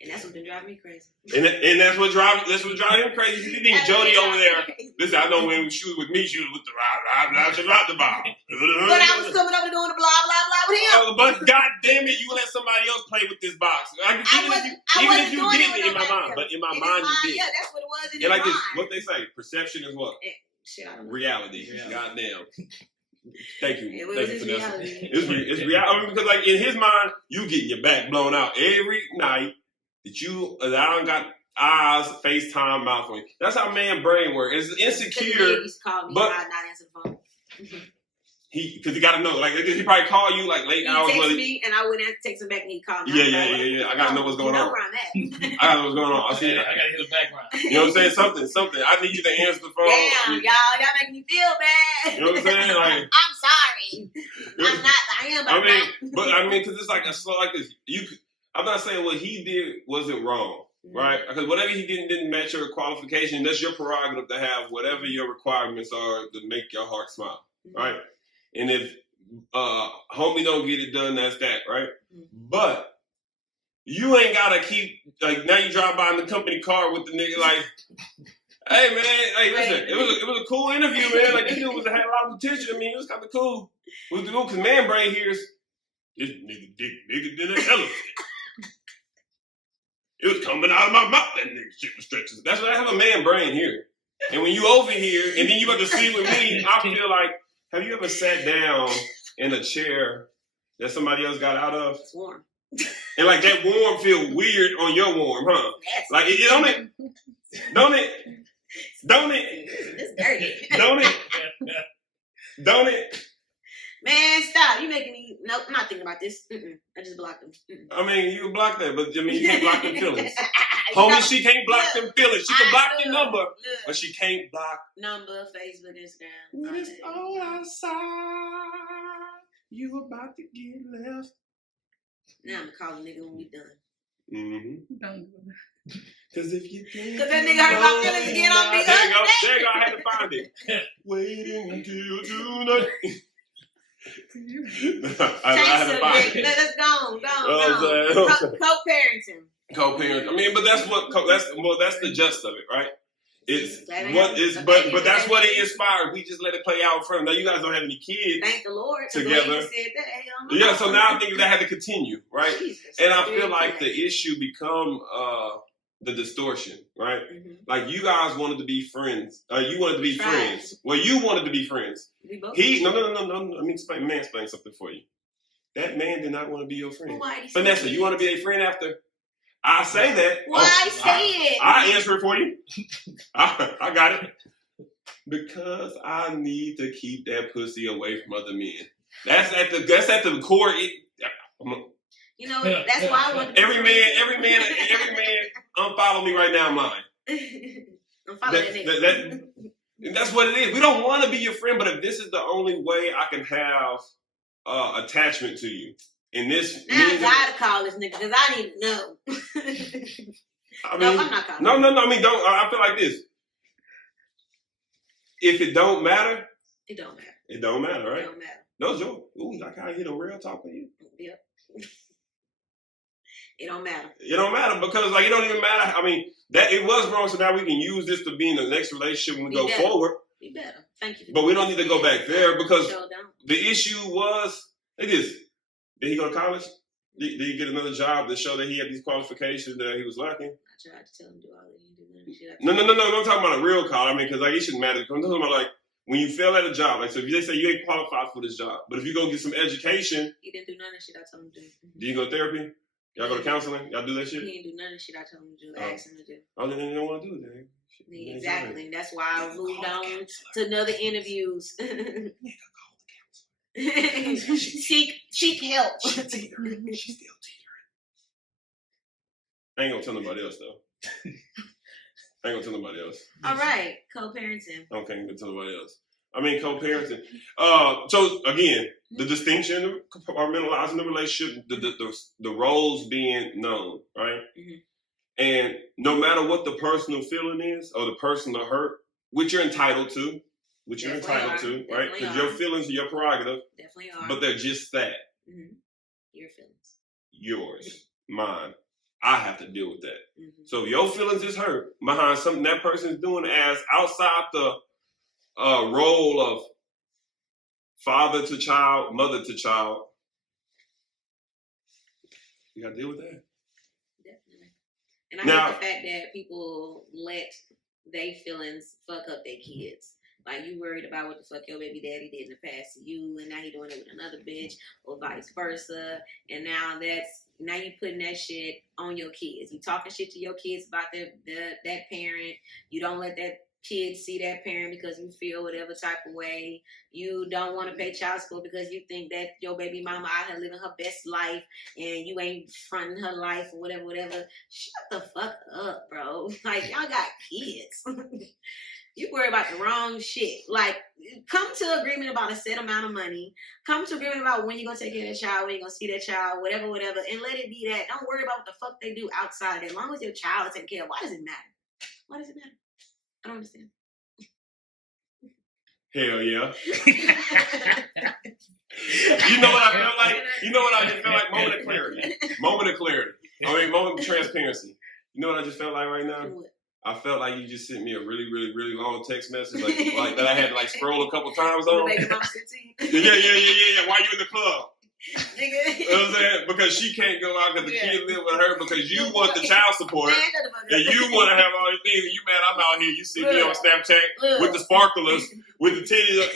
And that's what's been driving me crazy. And that's what drives him crazy. You think Jody over there? Listen, I know when she was with me, she was with the the bar. But I was coming up and doing the blah blah blah with him. But God damn it, you let somebody else play with this box. Even if you didn't in my mind, but in my mind you did. Yeah, that's what it was in and like mind. this, what they say, perception is what? Shit, I don't know. Reality. Goddamn. Thank you. Thank you for reality. It's reality. I mean, because like in his mind, you getting your back blown out every night. That I don't got eyes, FaceTime, mouth on you. That's how man brain works. It's insecure, but not answer the phone. because he got to know. Like he probably call you like late hours. He text me, and I wouldn't text him back, and he called me. Yeah. I gotta know what's going on. You know where I'm at. I gotta know what's going on. I see. I gotta hear the background. You know what I'm saying? Something. I need you to answer the phone. Damn, y'all make me feel bad. You know what I'm saying? Like, I'm sorry. I'm not. I am. But I mean, because it's like a slow like this. I'm not saying what he did wasn't wrong, right? Because whatever he didn't match your qualification. That's your prerogative to have whatever your requirements are to make your heart smile, right? And if homie don't get it done, that's that, right? But you ain't gotta keep like now you drive by in the company car with the nigga like, hey man, hey listen, it was a cool interview, man. Like this dude had a lot of potential. I mean, it was kind of cool. It was cool because man brain hears this nigga dick bigger than an elephant. It was coming out of my mouth. That nigga shit was stretching. That's why I have a man brain here. And when you over here, and then you about to sleep with me, I feel like, have you ever sat down in a chair that somebody else got out of? It's warm. And like that warm feel weird on your warm, huh? Nasty. Like it don't it? It's dirty. Don't it? Man, stop. You making me... Nope, I'm not thinking about this. I just blocked them. I mean, you can block that, but I mean, you can't block them feelings. Homie, she can't block them feelings. She can block your number, but she can't block... Number, Facebook, Instagram. When it's all outside, you about to get left. Now I'm going to call a nigga when we done. Don't do that. Because if you think... Because that nigga hurt my feelings again on me. There you go. I had to find it. Waiting until tonight. I had to find it. Let's go. Co-parenting. Co-parenting. I mean, but that's the gist of it, right? But that's what it inspired. We just let it play out in front of them. Now you guys don't have any kids. Thank the Lord. Together. Yeah, so now I think that had to continue, right? Jesus, and I feel like the issue become the distortion, right? Like you guys wanted to be friends. You wanted to be friends. Well, you wanted to be friends. We both. No. Let me explain something for you. That man did not want to be your friend. Well, Vanessa, you want to be a friend after? I say that. Why say it? I answer it for you. I got it. Because I need to keep that pussy away from other men. That's at the core. You know, that's why I want to every man unfollow me right now, mine. Unfollow that nigga. That's what it is. We don't want to be your friend, but if this is the only way I can have attachment to you, and this now I gotta call this nigga because I need to know. I'm not calling. No. I mean, don't. I feel like this. If it don't matter, it don't matter. It don't matter, right? It don't matter. No joke. Ooh, I kind of hit a real talk on you. Yep. It don't matter. It don't matter because like it don't even matter. I mean, that it was wrong, so now we can use this to be in the next relationship when we go forward. Be better. Thank you. But we don't need to go back there because the issue was like this. Did he go to college? Did he get another job to show that he had these qualifications that he was lacking? I tried to tell him to do all that. He didn't do none of shit. No. I'm talking about a real college. I mean, because like it shouldn't matter. I'm talking about like when you fail at a job. Like so, if they say you ain't qualified for this job, but if you go get some education, he didn't do none of the shit I told him to do. Do you go to therapy? Y'all go to counseling? Y'all do that shit? He didn't do none of the shit I told him to do. I asked him to do. Oh, then you don't want to do it then. Exactly. That's why I moved on to another interviews. Seek help. She's still teetering. I ain't gonna tell nobody else though. All right, co-parenting. Okay, ain't gonna tell nobody else. I mean, co-parenting. So again, the distinction, compartmentalizing the relationship, the roles being known, right? And no matter what the personal feeling is or the personal hurt, which you're entitled to, which you're entitled to, right? Because your feelings are your prerogative. Definitely are. But they're just that. Mm-hmm. Your feelings. Yours. Mine. I have to deal with that. Mm-hmm. So if your feelings is hurt behind something that person's doing as outside the role of father to child, mother to child, you got to deal with that. Definitely. And I hate the fact that people let their feelings fuck up their kids. Like, you worried about what the fuck your baby daddy did in the past to you, and now he doing it with another bitch, or vice versa. And now you putting that shit on your kids. You talking shit to your kids about that parent. You don't let that kid see that parent because you feel whatever type of way. You don't want to pay child support because you think that your baby mama out here living her best life and you ain't fronting her life or whatever. Shut the fuck up, bro. Like, y'all got kids. You worry about the wrong shit. Like, come to agreement about a set amount of money. Come to agreement about when you're going to take care of that child, when you're going to see that child, whatever, and let it be that. Don't worry about what the fuck they do outside of it. As long as your child is taken care of, why does it matter? Why does it matter? I don't understand. Hell yeah. You know what I felt like? You know what I just felt like? Moment of clarity. Moment of clarity. Moment of transparency. You know what I just felt like right now? What? I felt like you just sent me a really, really, really long text message, like that I had to like scroll a couple times on. Yeah. While you in the club. Nigga. You know what I'm saying? Because she can't go out because the kid live with her because you want the child support and you want to have all these things and you mad I'm out here. You see me on Snapchat with the sparklers, with the titties,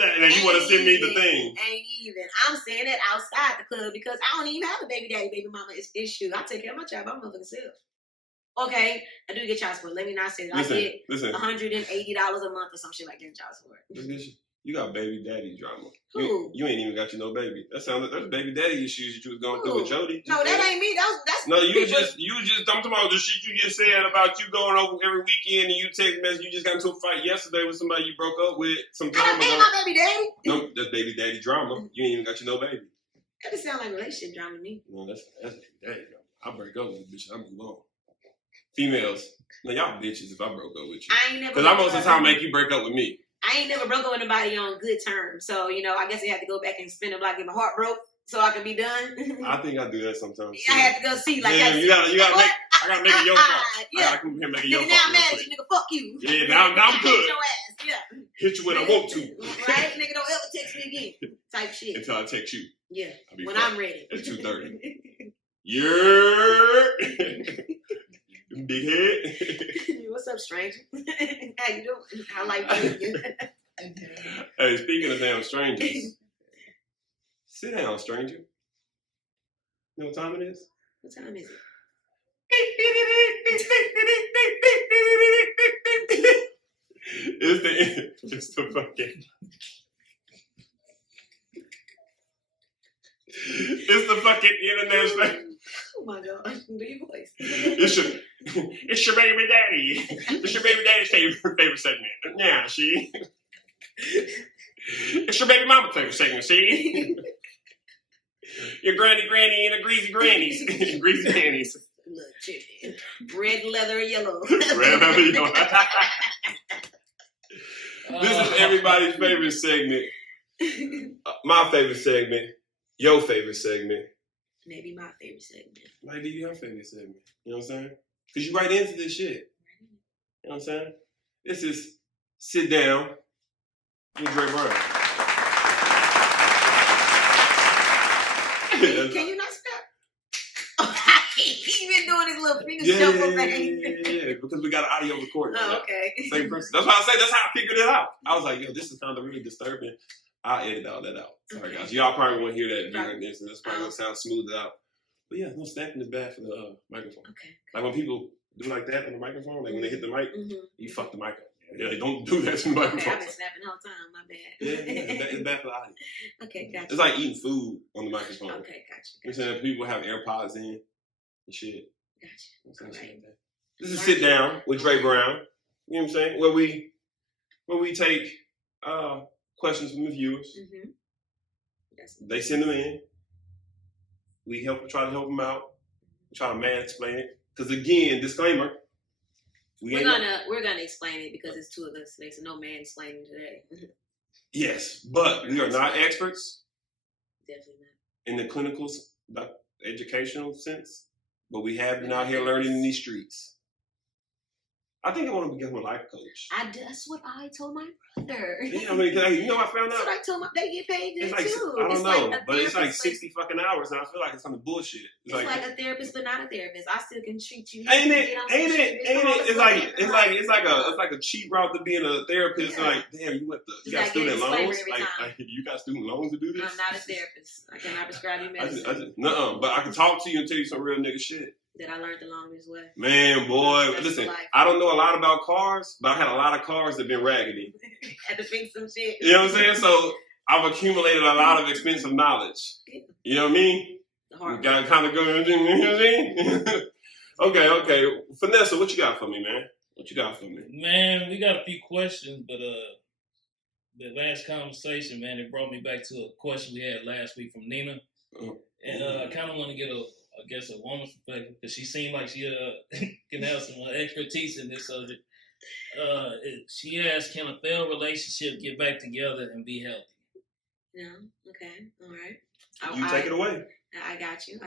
and you want to send me the thing. Ain't even. I'm saying that outside the club because I don't even have a baby daddy, baby mama issue. I take care of my child by my motherfucking self. Okay, I do get child support. Let me not say that. I get $180 a month or some shit like that in child support. You got baby daddy drama. Who? You ain't even got you no baby. That's baby daddy issues that you was going through with Jody. No, that ain't me. That's no. You just I'm talking about the shit you just said about you going over every weekend and you text message. You just got into a fight yesterday with somebody you broke up with some time ago. I my baby daddy. No, that's baby daddy drama. You ain't even got you no baby. That just sound like relationship drama to me. No, that's baby daddy drama. I break up with a bitch. I move on. Females, now y'all bitches if I broke up with you. I ain't never. Because I most of the time make you break up with me. I ain't never broke up with anybody on good terms. So, I guess I had to go back and spin a block, get my heart broke so I could be done. I think I do that sometimes. I had to go see. Like, yeah, you gotta make, I gotta make it your fault. Yeah. I gotta come here and make it your nigga, fault. Now I'm mad at you, nigga. Fuck you. Yeah, now I'm good. Hit your ass. Yeah. Hit you when I want to. Right? Nigga, don't ever text me again. Type shit. Until I text you. Yeah. When I'm ready. At 2:30. Yeah. Big head. What's up, stranger? How you doing? I like you. Hey, speaking of damn strangers, sit down, stranger. You know what time it is? What time is it? It's the fucking. It's the fucking internet's favorite. Oh my god, do your voice. It's your baby daddy. It's your baby daddy's favorite segment. Yeah, see? It's your baby mama's favorite segment, see? Your granny and a greasy grannies. Greasy grannies. Look, chicken. Red, leather, yellow. Red, leather, yellow. This is everybody's favorite segment. My favorite segment. Your favorite segment. Maybe my favorite segment. Maybe your favorite segment. You know what I'm saying? Because you right into this shit. You know what I'm saying? This is Sit Down with Dre Brown. Can you not stop? He's been doing his little finger shuffle thing. Yeah, because we got an audio recording. Oh, okay. Same person. That's why I say that's how I figured it out. I was like, yo, this is kind of really disturbing. I'll edit all that out. Sorry, guys. Y'all probably won't hear that during this, and that's probably going to sound smoothed out. But yeah, no snapping is bad for the microphone. Okay. Like when people do like that on the microphone, like when they hit the mic, you fuck the mic up. Yeah, they don't do that to the microphone. Okay, I've been snapping the whole time. My bad. Yeah, it's bad for the audio. Okay, gotcha. It's like eating food on the microphone. Okay, gotcha. You know what I'm saying? People have AirPods in and shit. Gotcha. All right. This is Sit Down with Dre Brown. You know what I'm saying? Where we take questions from the viewers. Mm-hmm. Yes. They send them in. We try to help them out. We try to explain it. Because again, disclaimer, We're gonna explain it because it's two of us today, so no man explaining today. Yes, but we are not experts. Definitely not. In the clinical, educational sense, but we have been out here learning in these streets. I think I want to become a life coach. That's what I told my brother. Yeah, I mean, I found out. That's what I told my. They get paid good too. I don't know, but it's like 60 fucking hours, and I feel like it's kind of bullshit. It's like a therapist, but not a therapist. I still can treat you. Ain't it? It's like a cheap route to being a therapist. Yeah. Like, damn, you got student loans? Like you got student loans to do this? I'm not a therapist. I cannot prescribe you medicine. But I can talk to you and tell you some real nigga shit. That I learned along this way. Man, boy, listen, I don't know a lot about cars, but I had a lot of cars that been raggedy. Had to fix some shit. You know what I'm saying? So I've accumulated a lot of expensive knowledge. You know what I mean? Got to kind of go, you know what I mean? Okay. Vanessa, what you got for me, man? What you got for me? Man, we got a few questions, but the last conversation, man, it brought me back to a question we had last week from Nina. And I kind of want to get a woman's perspective, because she seemed like she can have some expertise in this subject. She asked, can a failed relationship get back together and be healthy? Yeah, okay, all right. You take it away. I got you.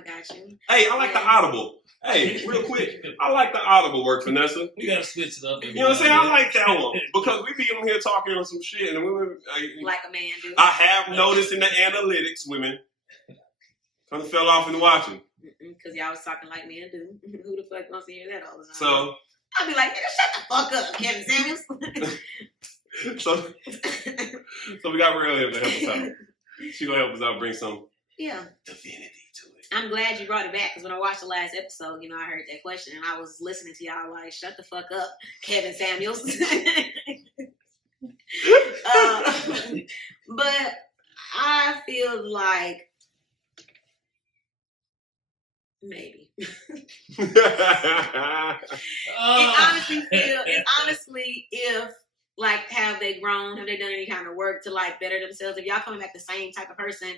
Hey, I like the audible. Hey, real quick, I like the audible work, Vanessa. We got to switch it up. You know what I'm saying? I like that one, because we be on here talking on some shit, and women... like a man do. I have noticed in the analytics, women kind of fell off in watching. Because y'all was talking like men do. Who the fuck wants to hear that all the time? So I'll be like, nigga, shut the fuck up, Kevin Samuels. so we got Real here to help us out. She gonna help us out, bring some divinity to it. I'm glad you brought it back, because when I watched the last episode, I heard that question, and I was listening to y'all like, shut the fuck up, Kevin Samuels. But I feel like maybe. honestly, if have they grown? Have they done any kind of work to better themselves? If y'all coming back the same type of person,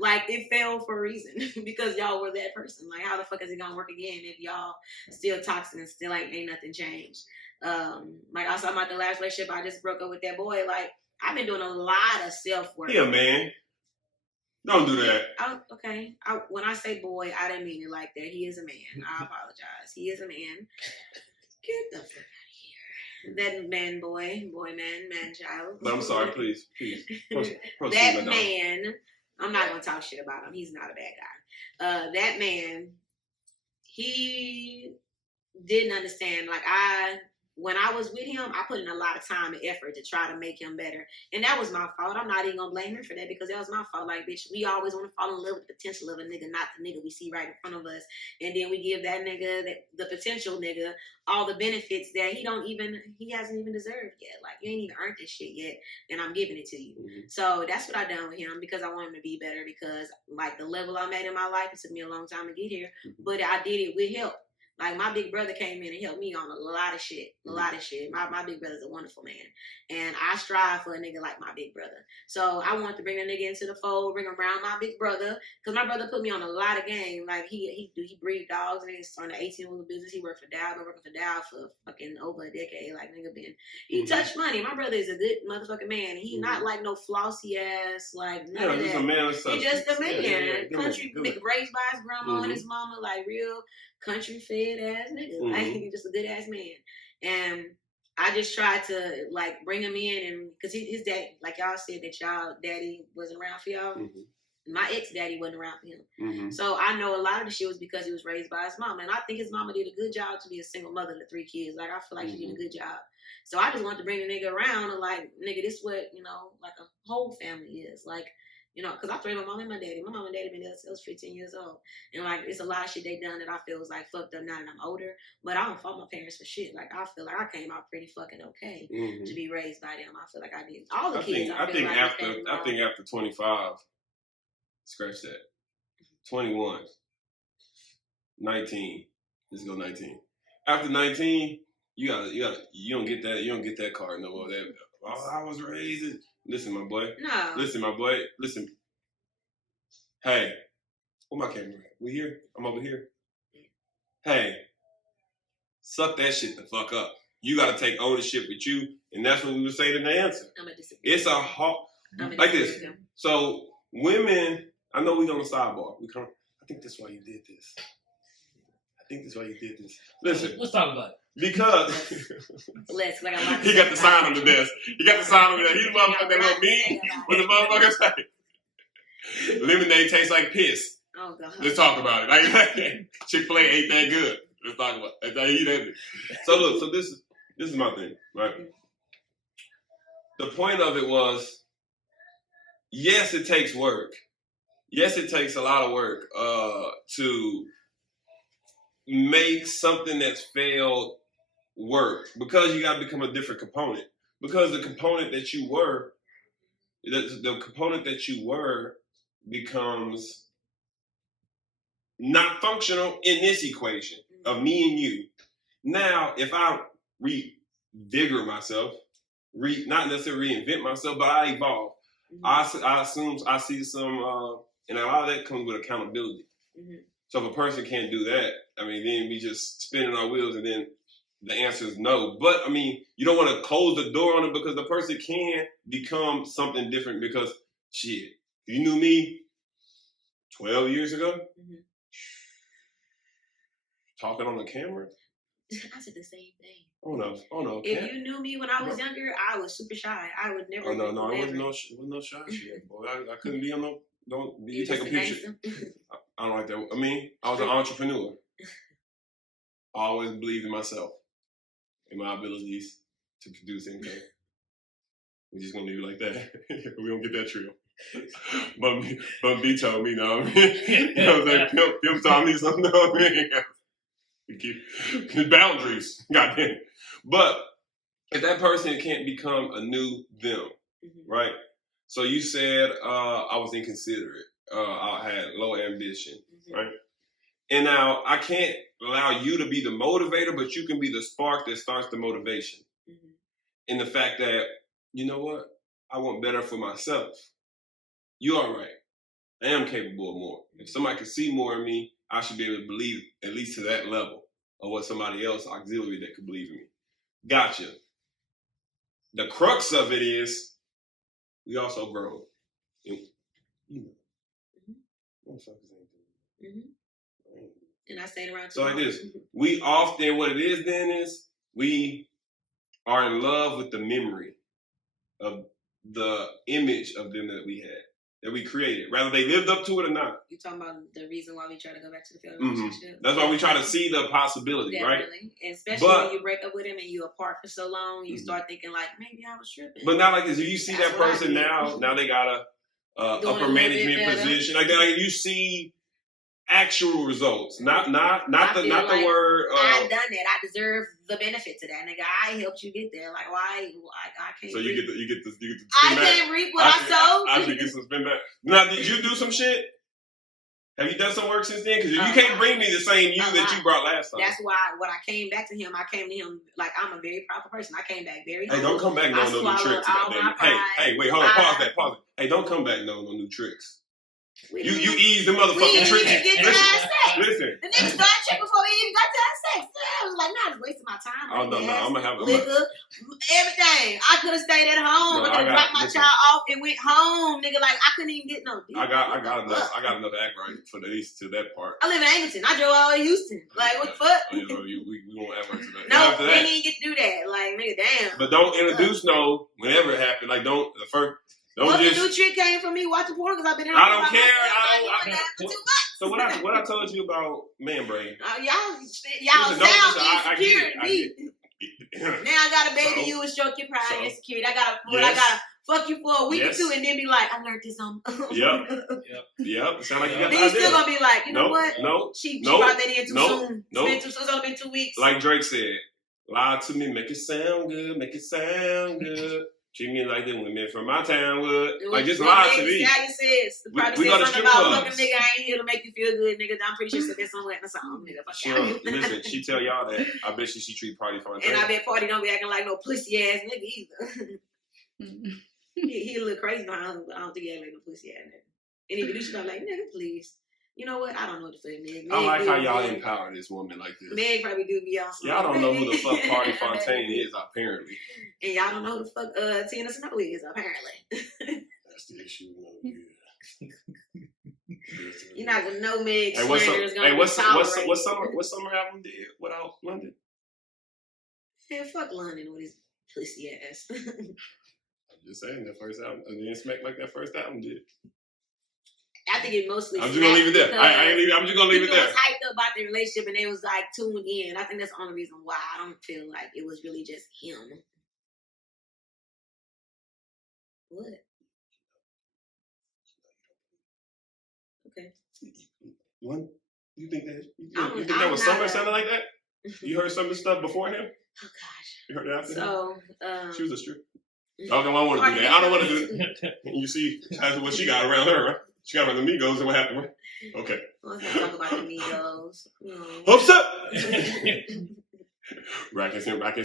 it failed for a reason because y'all were that person. How the fuck is it gonna work again if y'all still toxic and still ain't nothing changed? I was talking about the last relationship I just broke up with that boy. I've been doing a lot of self work. Yeah, man. Don't do that. Okay. When I say boy, I didn't mean it like that. He is a man. I apologize. He is a man. Get the fuck out of here. That man, boy, man, child. But I'm sorry, please. Proceed, that man, I'm not going to talk shit about him. He's not a bad guy. That man, he didn't understand. When I was with him, I put in a lot of time and effort to try to make him better. And that was my fault. I'm not even going to blame him for that, because that was my fault. Bitch, we always want to fall in love with the potential of a nigga, not the nigga we see right in front of us. And then we give that nigga, the potential nigga, all the benefits that he hasn't even deserved yet. You ain't even earned this shit yet, and I'm giving it to you. Mm-hmm. So that's what I done with him, because I want him to be better, because the level I'm at in my life, it took me a long time to get here, but I did it with help. My big brother came in and helped me on a lot of shit. My big brother's a wonderful man. And I strive for a nigga like my big brother. So I want to bring a nigga into the fold, bring around my big brother. Because my brother put me on a lot of game. He breed dogs, and he's on the 18-wheeler business. He worked for Dow. Been working for Dow for fucking over a decade. He touched money. My brother is a good motherfucking man. He not no flossy ass, none of that. He's a man of substance. He's just a man. Country, raised by his grandma and his mama, real country fed ass nigga. He's just a good ass man. And I just tried to bring him in, and because his dad, y'all said that y'all daddy wasn't around for y'all. My ex-daddy wasn't around for him. So I know a lot of the shit was because he was raised by his mama. And I think his mama did a good job to be a single mother to 3 kids. I feel like she did a good job. So I just wanted to bring the nigga around and nigga, this what, a whole family is. Because I raised my mom and my daddy. My mom and daddy been there since I was 15 years old. And, it's a lot of shit they done that I feel was, fucked up now that I'm older. But I don't fault my parents for shit. I feel like I came out pretty fucking okay to be raised by them. I feel like I did. All the kids, I think after 25, scratch that. 21, 19. Let's go 19. After 19, you don't get that card no more. That I was raised. Listen, my boy. No. Listen, my boy. Listen. Hey, where my camera at? We here? I'm over here. Hey, suck that shit the fuck up. you got to take ownership with you, and that's what we were saying in the answer. It's a hard, like this. So women, I know we on the sidebar. I think that's why you did this. Listen, let's talk about it. Because he got the sign on the desk. He the motherfucker that little me with the motherfucker say, lemonade tastes like piss. Oh God. Let's talk about it. Like Chick-fil-A ain't that good. Let's talk about it. So look, so this is my thing, right? The point of it was, yes, it takes work. Yes, it takes a lot of work to make something that's failed work, because you got to become a different component. Because the component that you were, becomes not functional in this equation of me and you. Now, if I revigorate myself, not necessarily reinvent myself, but I evolve. Mm-hmm. I assume I see some, and a lot of that comes with accountability. Mm-hmm. So if a person can't do that, I mean, then we just spinning our wheels, and then the answer is no. But I mean, you don't want to close the door on it, because the person can become something different. Because shit, you knew me 12 years ago, mm-hmm. talking on the camera. I said the same thing. Oh no. If you knew me when I was younger, I was super shy. I would never. Oh no, it was no shy shit, boy. I couldn't be on no. Don't you take a picture? I don't like that. I mean, I was an entrepreneur. I always believed in myself and my abilities to produce income. We're just gonna leave it like that. We don't get that trill. But B told me, no. I mean, you know what I'm saying? Pimp told me something. I mean, you keep boundaries, goddamn. But if that person can't become a new them, mm-hmm. right? So you said I was inconsiderate. I had low ambition, mm-hmm. right? And now I can't allow you to be the motivator, but you can be the spark that starts the motivation. Mm-hmm. In the fact that, you know what? I want better for myself. You are right. I am capable of more. If somebody can see more in me, I should be able to believe at least to that level of what somebody else auxiliary that could believe in me. Gotcha. The crux of it is we also grow. You know, motherfuckers ain't doing it. Mm-hmm. And I stayed around too So like long. this, we often, what it is then is, we are in love with the memory of the image of them that we had, that we created, whether they lived up to it or not. You're talking about the reason why we try to go back to the failed Mm-hmm. relationship. That's why we try to see the possibility, Definitely. Right? And especially when you break up with him and you're apart for so long, you start thinking like, maybe I was tripping. But now, like this, if you see that person now they got a upper management position, like that, like you see actual results, not the word. I've done that. I deserve the benefits of that, nigga. I helped you get there. Like why? I can't. So you get the. I can't reap what I sowed. I should get some spin back. Now, did you do some shit? Have you done some work since then? Because you can't bring me the same you that you brought last time. That's why when I came back to him, I came to him like I'm a very proper person. I came back very humble. Hey, don't come back knowing no new tricks. Hey, wait, hold on. Pause that. Hey, don't come back knowing no new tricks. You ease the motherfucking tricks. Listen. The nigga started trick before we even got to that sex. I was like, nah, I'm wasting my time. Oh, no, I'm going to have liquor, everything. I could have stayed at home. I could have dropped my child off and went home, nigga. Like, I couldn't even get no deal. I got enough act right for at least to that part. I live in Angleton. I drove all the way to Houston. Like, what the fuck? We won't act right to that. No, we didn't even get to do that. Like, nigga, damn. But don't introduce whenever it happened. Like, don't the just. new trick came from me watching porn because I've been. I don't care. So what I told you about man brain? Y'all sound insecure to me. Now I gotta baby you and stroke your pride and insecurity. I gotta fuck you for a week or two and then be like, I learned this on. Yep. Sound like you got the idea. Then you still gonna be like, you know what? She brought that in too soon. It's only been 2 weeks. Like Drake said, lie to me, make it sound good, make it sound good. Treat me like them women from my town would. Like, just lie to me. Stallion says, probably said something about fucking nigga, I ain't here to make you feel good, nigga. I'm pretty sure she said that somewhere in the song, nigga. Sure. Listen, she tell y'all that. I bet she treat Party fine. And I bet Party don't be acting like no pussy ass nigga either. he a little crazy, but I don't think he act like no pussy ass nigga. And if you do, she be like, nigga, please. You know what? I don't know what the fuck Meg. I like how y'all empower this woman like this. Meg probably do be on some. Y'all don't know who the fuck Party Fontaine is, apparently. And y'all don't know who the fuck Tina Snow is, apparently. That's the issue. You're not gonna know Meg. Hey, what summer album did without London? Yeah, fuck London with his pussy ass. I'm just saying that first album didn't smack like that first album did. I think it mostly. I'm just gonna leave it there. I'm just gonna leave it there. Was hyped up about their relationship and they was like tuned in. I think that's the only reason why I don't feel like it was really just him. What? Okay. One? You think that was summer sounding like that? You heard some of the stuff before him? Oh gosh. You heard it after him? So she was a stripper. Okay, well, I don't want to do that. I don't want to do that. You see, that's what she got around her, right? She got around the Migos and what happened, right? Okay. Let's not talk about the Migos. Hopes up! Rackets in. But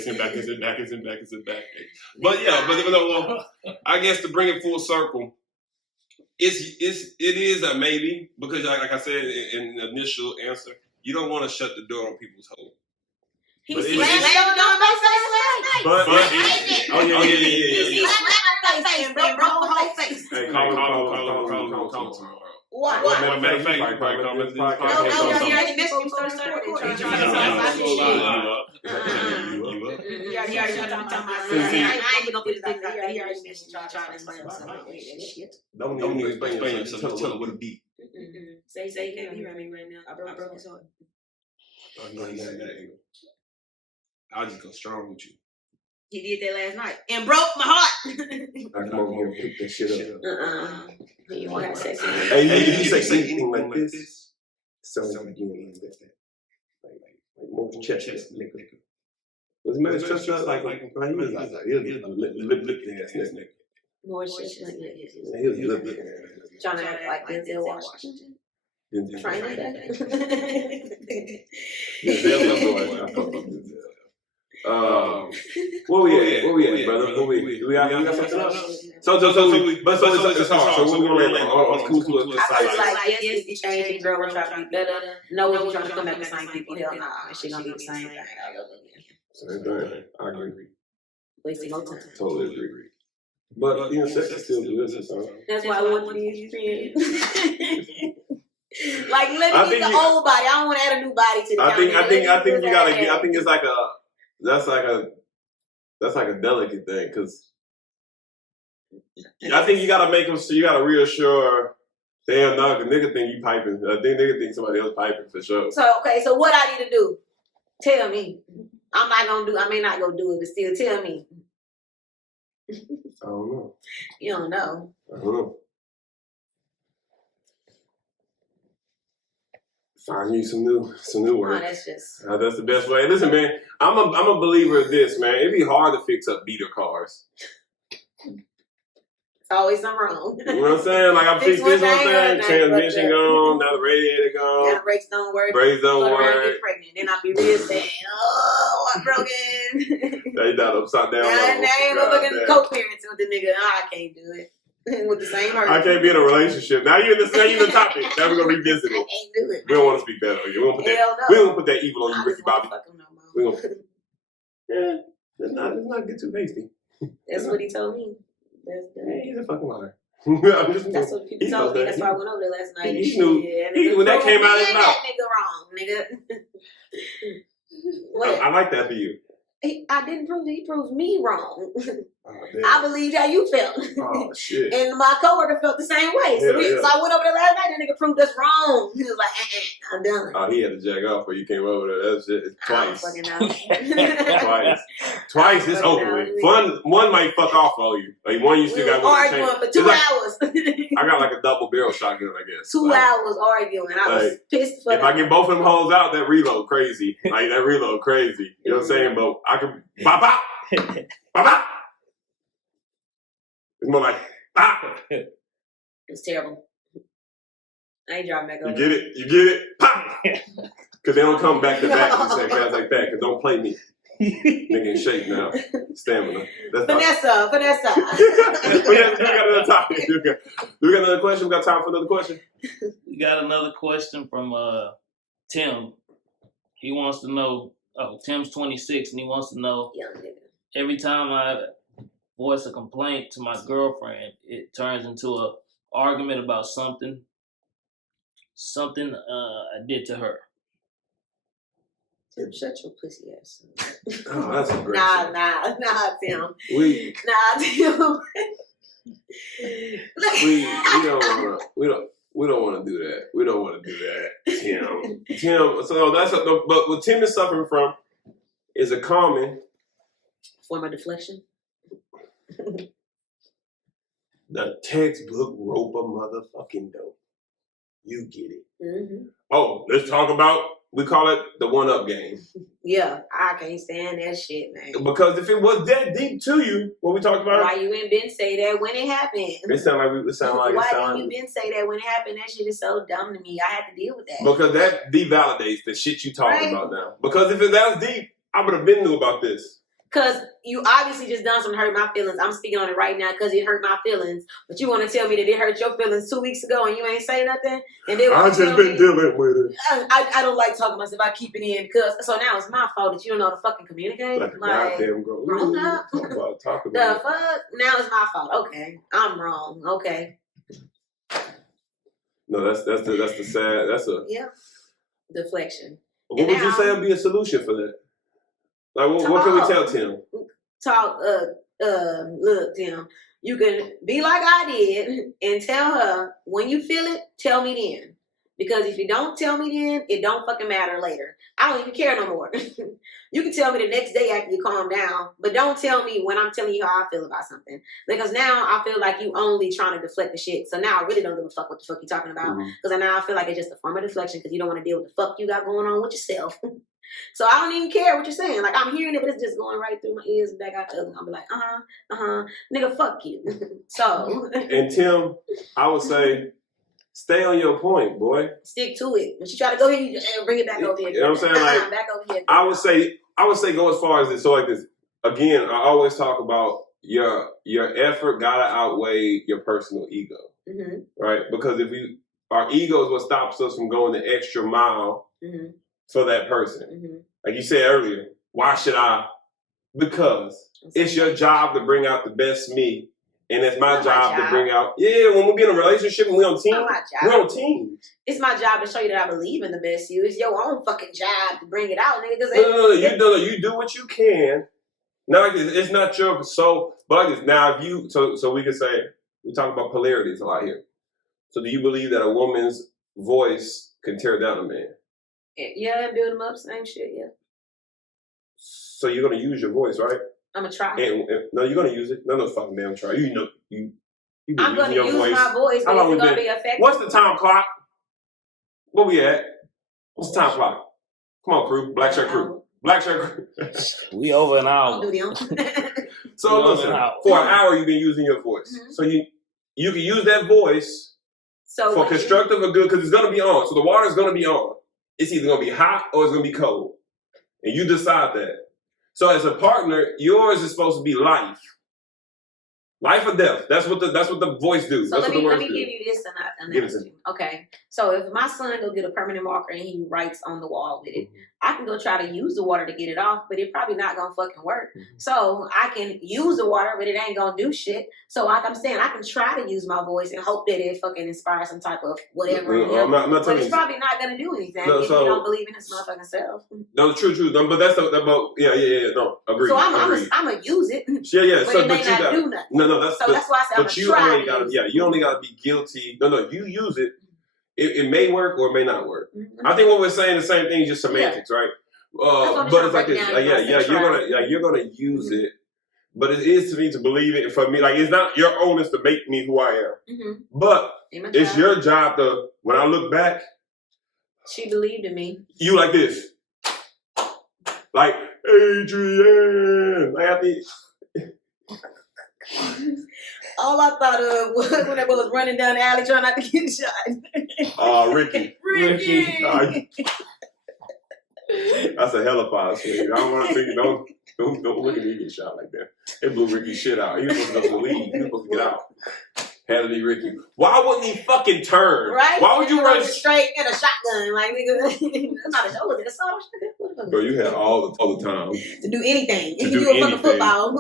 yeah, but no, I guess to bring it full circle, it is a maybe, because like I said in the initial answer, you don't want to shut the door on people's hope. He slammed on my face last night. But He slammed my face and broke my whole face. Hey, call him. What? Matter of fact, you probably call this podcast. No, he already missed me. He already talking about I ain't even gonna put his dick out there. He already missed me. Trying to explain shit. Don't even explain yourself. Tell him what a beat. Say you can't be around me right now. I broke his heart. Oh, no, he got that angle. I'll just go strong with you. He did that last night and broke my heart. I come over here and pick that shit up. You want to have sex? Hey, you say anything like this? Sounds like again like that. Like more chest, nigga. Was the man's chest like he was like a lip ass nigga. More shit like that. He was a lip ass. Trying to act like Denzel Washington. Trying to act. Where we at, brother? We got something else? So it's hard. So we're gonna land on cool. I feel like yes, you change and grow and try to be better. No, if you're trying to come back to the same people, hell no, that shit gonna be the same thing. Same thing. I agree. Wasting no time. Totally agree. But sex is still good. That's why I want to be his friend. Like, let me get the old body. I don't want to add a new body to the I think you gotta get. I think it's like that's like a delicate thing, because I think you gotta make them. So you gotta reassure. Damn, dog, a nigga think you piping. I think nigga think somebody else piping for sure. So so what I need to do? Tell me. I may not go do it, but still tell me. I don't know. You don't know. I don't know. Find you some new work. Oh, that's just. That's the best way. Listen, man, I'm a believer of this, man. It'd be hard to fix up beater cars. It's always something wrong. You know what I'm saying? Like I fixed this one thing, transmission gone, now the radiator gone. Now the brakes don't work. Brakes don't work. Get pregnant. Then I'll be real sad. Oh, I'm broken. They died upside down. Now ain't no fucking co-parenting with the nigga. Oh, I can't do it. With the same hurt. I can't be in a relationship. Now you're in the topic. Now we're gonna revisit it. I can't do it. We don't want to speak bad on you. We don't put that evil on you, Ricky Bobby. We don't. Yeah, let's not get too hasty. That's what he told me. He's a fucking liar. That's what people told me. That's why I went over there last night. He knew. When that came out of his mouth. That nigga wrong, nigga. I like that for you. I didn't prove it. He proved me wrong. Oh, I believed how you felt. Oh, shit. And my coworker felt the same way. So, so I went over there last night and the nigga proved us wrong. He was like, I'm done. Oh, he had to jack off when you came over there. That's it. Twice. I don't Twice. It's over with. One might fuck off for you. Like one you still got one to arguing for 2 hours. I got like a double barrel shotgun, I guess. 2 hours arguing. I was pissed for if I get both of them holes out, that reload crazy. Like that reload crazy. You know what I'm saying? But I can bop bop. Bop bop. It's more like bop. It was terrible. I ain't driving back over. You get it? Pop! Because they don't come back to back and say guys like that, because don't play me. Nigga in shape now. Stamina. Vanessa. we got another topic. We got another question. We got time for another question. We got another question from Tim. He wants to know. Tim's 26, and he wants to know. Every time I voice a complaint to my girlfriend, it turns into a argument about something I did to her. Tim, shut your pussy ass up. Oh, that's a great Nah, Tim. Tim. We don't want to do that. We don't want to do that, Tim. So but what Tim is suffering from is a common form of deflection. The textbook rope a motherfucking dope. You get it. Mm-hmm. Oh, let's talk about. We call it the one-up game. Yeah, I can't stand that shit, man. Because if it was that deep to you, what we talked about. Why you ain't been say that when it happened? Why didn't you been say that when it happened? That shit is so dumb to me. I had to deal with that. Because that devalidates the shit you talking about now. Because if it that was deep, I would have been knew about this. Because you obviously just done something to hurt my feelings. I'm speaking on it right now because it hurt my feelings. But you want to tell me that it hurt your feelings 2 weeks ago and you ain't say nothing? And then I just been dealing with it. I don't like talking myself. I keep it in because so now it's my fault that you don't know how to fucking communicate. Like goddamn grown up. Talk about the fuck? Now it's my fault. Okay, I'm wrong. Okay. No, that's the sad. That's a deflection. What would you say would be a solution for that? Like, what can we tell Tim? Look, Tim, you can be like I did and tell her when you feel it, tell me then. Because if you don't tell me then, it don't fucking matter later. I don't even care no more. You can tell me the next day after you calm down, but don't tell me when I'm telling you how I feel about something. Because now I feel like you only trying to deflect the shit. So now I really don't give a fuck what the fuck you talking about. Because now I feel like it's just a form of deflection because you don't want to deal with the fuck you got going on with yourself. So I don't even care what you're saying. Like, I'm hearing it, but it's just going right through my ears and back out the other. I'll be like, nigga, fuck you. So. And Tim, I would say, stay on your point, boy. Stick to it. When you try to go here, you just bring it back over here. You know what I'm saying? Like, back over here. I would say go as far as this. So like this. Again, I always talk about your effort gotta outweigh your personal ego, right? Because our ego is what stops us from going the extra mile for that person. Like you said earlier, why should I? Because it's your job to bring out the best me. And it's my job to bring out, when we be in a relationship and we on team, we're on teams. It's my job to show you that I believe in the best you. It's your own fucking job to bring it out, nigga. No, you do what you can. Now, it's not your soul, but like this. Now, if you, so we can say, we talk about polarities a lot here. So do you believe that a woman's voice can tear down a man? Yeah, build them up, same shit, yeah. So you're going to use your voice, right? I'm gonna try. No, you're gonna use it. No, fucking damn try. I'm gonna use my voice, but it's gonna be effective. What's the time clock? Where we at? What's the time clock? Come on, crew. Black shirt crew. We over an hour. So listen, for an hour you've been using your voice. So you can use that voice for constructive or good because it's gonna be on. So the water is gonna be on. It's either gonna be hot or it's gonna be cold, and you decide that. So as a partner, yours is supposed to be life or death. That's what the voice do. So let me give you this analogy. Okay. So if my son go get a permanent marker and he writes on the wall with it, I can go try to use the water to get it off, but it probably not gonna fucking work. So I can use the water, but it ain't gonna do shit. So like I'm saying, I can try to use my voice and hope that it fucking inspires some type of whatever. I'm not but it's probably not gonna do anything if you don't believe in his motherfucking self. No, true. No, but that's no, agree. So I'm gonna use it. Yeah. But it may not do nothing. No, that's why I said I'm gonna try. You only gotta be guilty. No, you use it. It may work or it may not work. I think what we're saying the same thing, just semantics, right? But it's like this. You're gonna use it, but it is to me to believe it. For me, like it's not your onus to make me who I am, but it's your job to. When I look back, she believed in me. You like this, like Adrian. Like I think. All I thought of was when I was running down the alley trying not to get shot. Ricky. That's a helicopter swing. I don't want to see you. Don't look at me get shot like that. They blew Ricky's shit out. He was supposed to go to the league. He was supposed to get out. Had to be Ricky. Why wouldn't he fucking turn? Right? Why would you run straight in a shotgun? Like, nigga, that's not a show. Was it a song? Bro, you had all the time. To do anything. To You do do a fucking anything. football.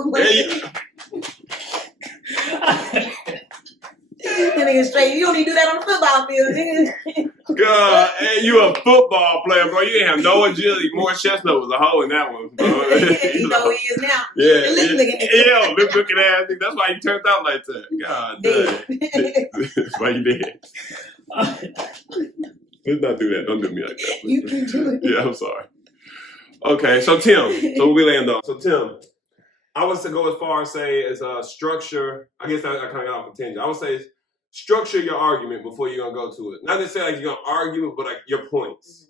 That nigga straight. You don't even do that on the football field, nigga. God, hey, you a football player, bro. You didn't have no agility. Morris Chestnut was a hoe in that one, bro. You know who he is now. Yeah, looking ass nigga. That's why you turned out like that. God damn. That's why you did. Let's not do that. Don't do me like that. You can do it. Yeah, I'm sorry. Okay, so Tim. So we land on. So Tim, I would go as far as say as structure. I guess I kind of got off a tangent. I would say structure your argument before you're gonna go to it. Not necessarily like you're gonna argue, but like your points.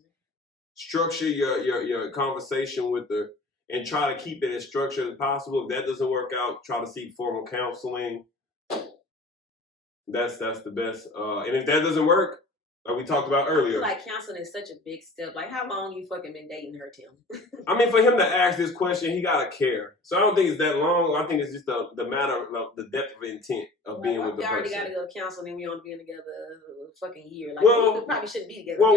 Structure your conversation with her and try to keep it as structured as possible. If that doesn't work out, try to seek formal counseling. That's the best. And if that doesn't work, like we talked about earlier. I feel like counseling is such a big step. Like, how long you fucking been dating her, Tim? I mean, for him to ask this question, he gotta care. So I don't think it's that long. I think it's just the matter of the depth of intent of being with the person. We already gotta go to counseling. We only been together a fucking year. Like, Well, we probably shouldn't be together. Well,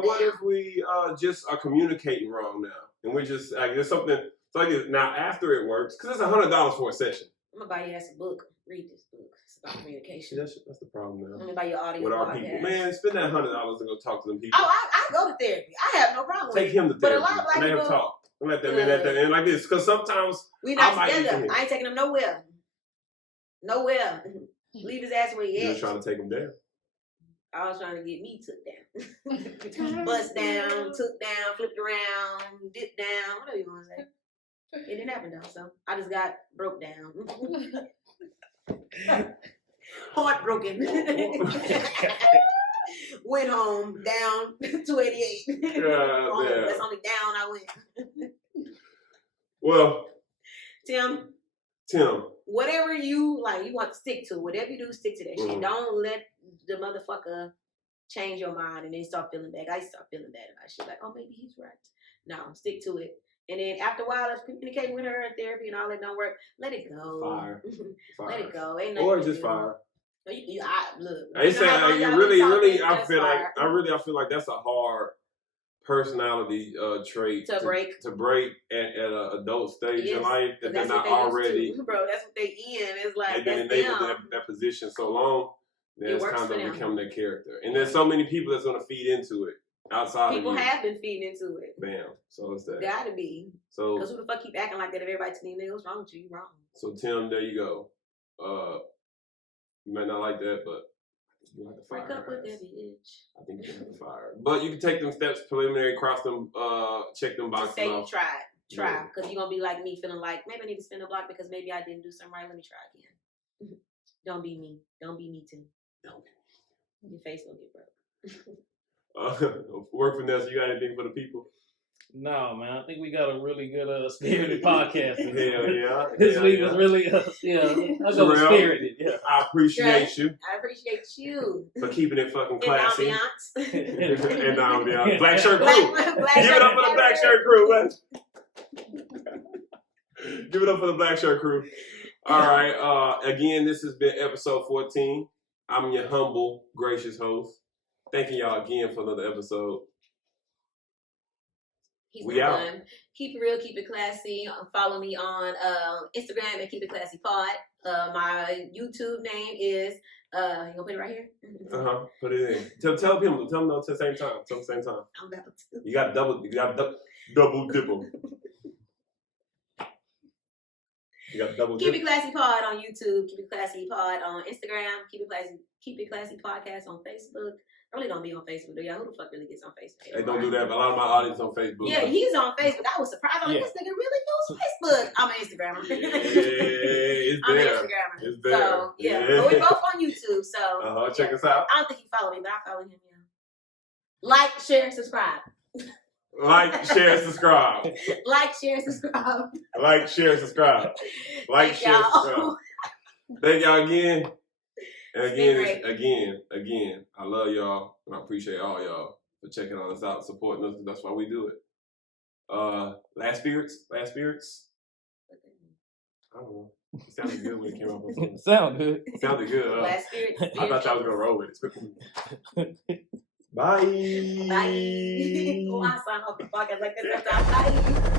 what if we just are communicating wrong now, and we're just like there's something. So like now after it works, because it's $100 for a session. I'm gonna buy your ass a book. Read this book. It's about communication. That's the problem now. I'm gonna buy your audio with our podcast. people, man, spend that $100 and go talk to them people. Oh, I go to therapy. I have no problem. Take him to But a therapy. lot of black Let him people, talk. Let them in at the end like this, because sometimes we not I together. I ain't taking him nowhere. Nowhere. Leave his ass where he You're is. trying to take him down. I was trying to get me took down. Bust down, took down, flipped around, dipped down, whatever you want to say. It didn't happen though, so I just got broke down. Heartbroken. Went home, down 288. That's only down I went. Well, Tim, whatever you like, you want to stick to. Whatever you do, stick to that shit. Don't let the motherfucker change your mind and then start feeling bad. I start feeling bad about shit. Like, oh, maybe he's right. No, stick to it. And then after a while of communicating with her in therapy and all that don't work, let it go. Fire. Let it go. Or just fire. Look. I say like really. I feel like that's a hard personality trait to break at an adult stage in life that they're not already. Bro, that's what they in. It's like they've been enabled in that position so long. Then it's kind of become their character. And there's so many people that's going to feed into it outside people of you. have been feeding into it. Bam. So it's that. Gotta be. So because who the fuck keep acting like that if everybody telling you, what's wrong with you? You wrong. So Tim, there you go. You might not like that, but you have to fire. Break up with that bitch. I think you have to fire. But you can take them steps preliminary, cross them, check them boxes say off. You try. Because you're going to be like me, feeling like, maybe I need to spin a block because maybe I didn't do something right. Let me try again. Don't be me. Don't be me too. Your face gonna get broke. Work finesse, you got anything for the people? No, man. I think we got a really good spirited podcast. Hell yeah. This week was really, I go spirited. Yeah. I appreciate you. I appreciate you for keeping it fucking classy. And ambiance. Black Shirt Crew. Give it up for the Black Shirt Crew, man. Give it up for the Black Shirt Crew. All right. Again, this has been episode 14. I'm your humble, gracious host. Thanking y'all again for another episode. We out. Done. Keep it real, keep it classy. Follow me on Instagram at Keep It Klassy Pod. My YouTube name is you gonna put it right here? Put it in. Tell them no at the same time. I'm about to. You got double dip them. You got double dip. Keep It Klassy Pod on YouTube. Keep It Klassy Pod on Instagram. Keep It Klassy Podcast on Facebook. I really don't be on Facebook, though. Y'all, who the fuck really gets on Facebook? Hey, don't do that. But a lot of my audience on Facebook. Yeah, he's on Facebook. I was surprised. I'm like, this nigga really knows Facebook. I'm an Instagrammer. Yeah, it's there. I'm an Instagrammer. It's there. So, yeah. But we both on YouTube, so. Check us out. I don't think you follow me, but I follow him, yeah. Like, share, and subscribe. Like, share, subscribe. Like, share, subscribe. Like, share, subscribe. Like, share, subscribe. Thank y'all again. And again, I love y'all, and I appreciate all y'all. for checking on us out, supporting us. That's why we do it. Last spirits. I don't know. It sounded good when it came up with something. Sound good. It sounded good. Last spirit. I thought y'all was gonna roll with it. Bye. Bye. Oh, I sign off the podcast like this. Bye.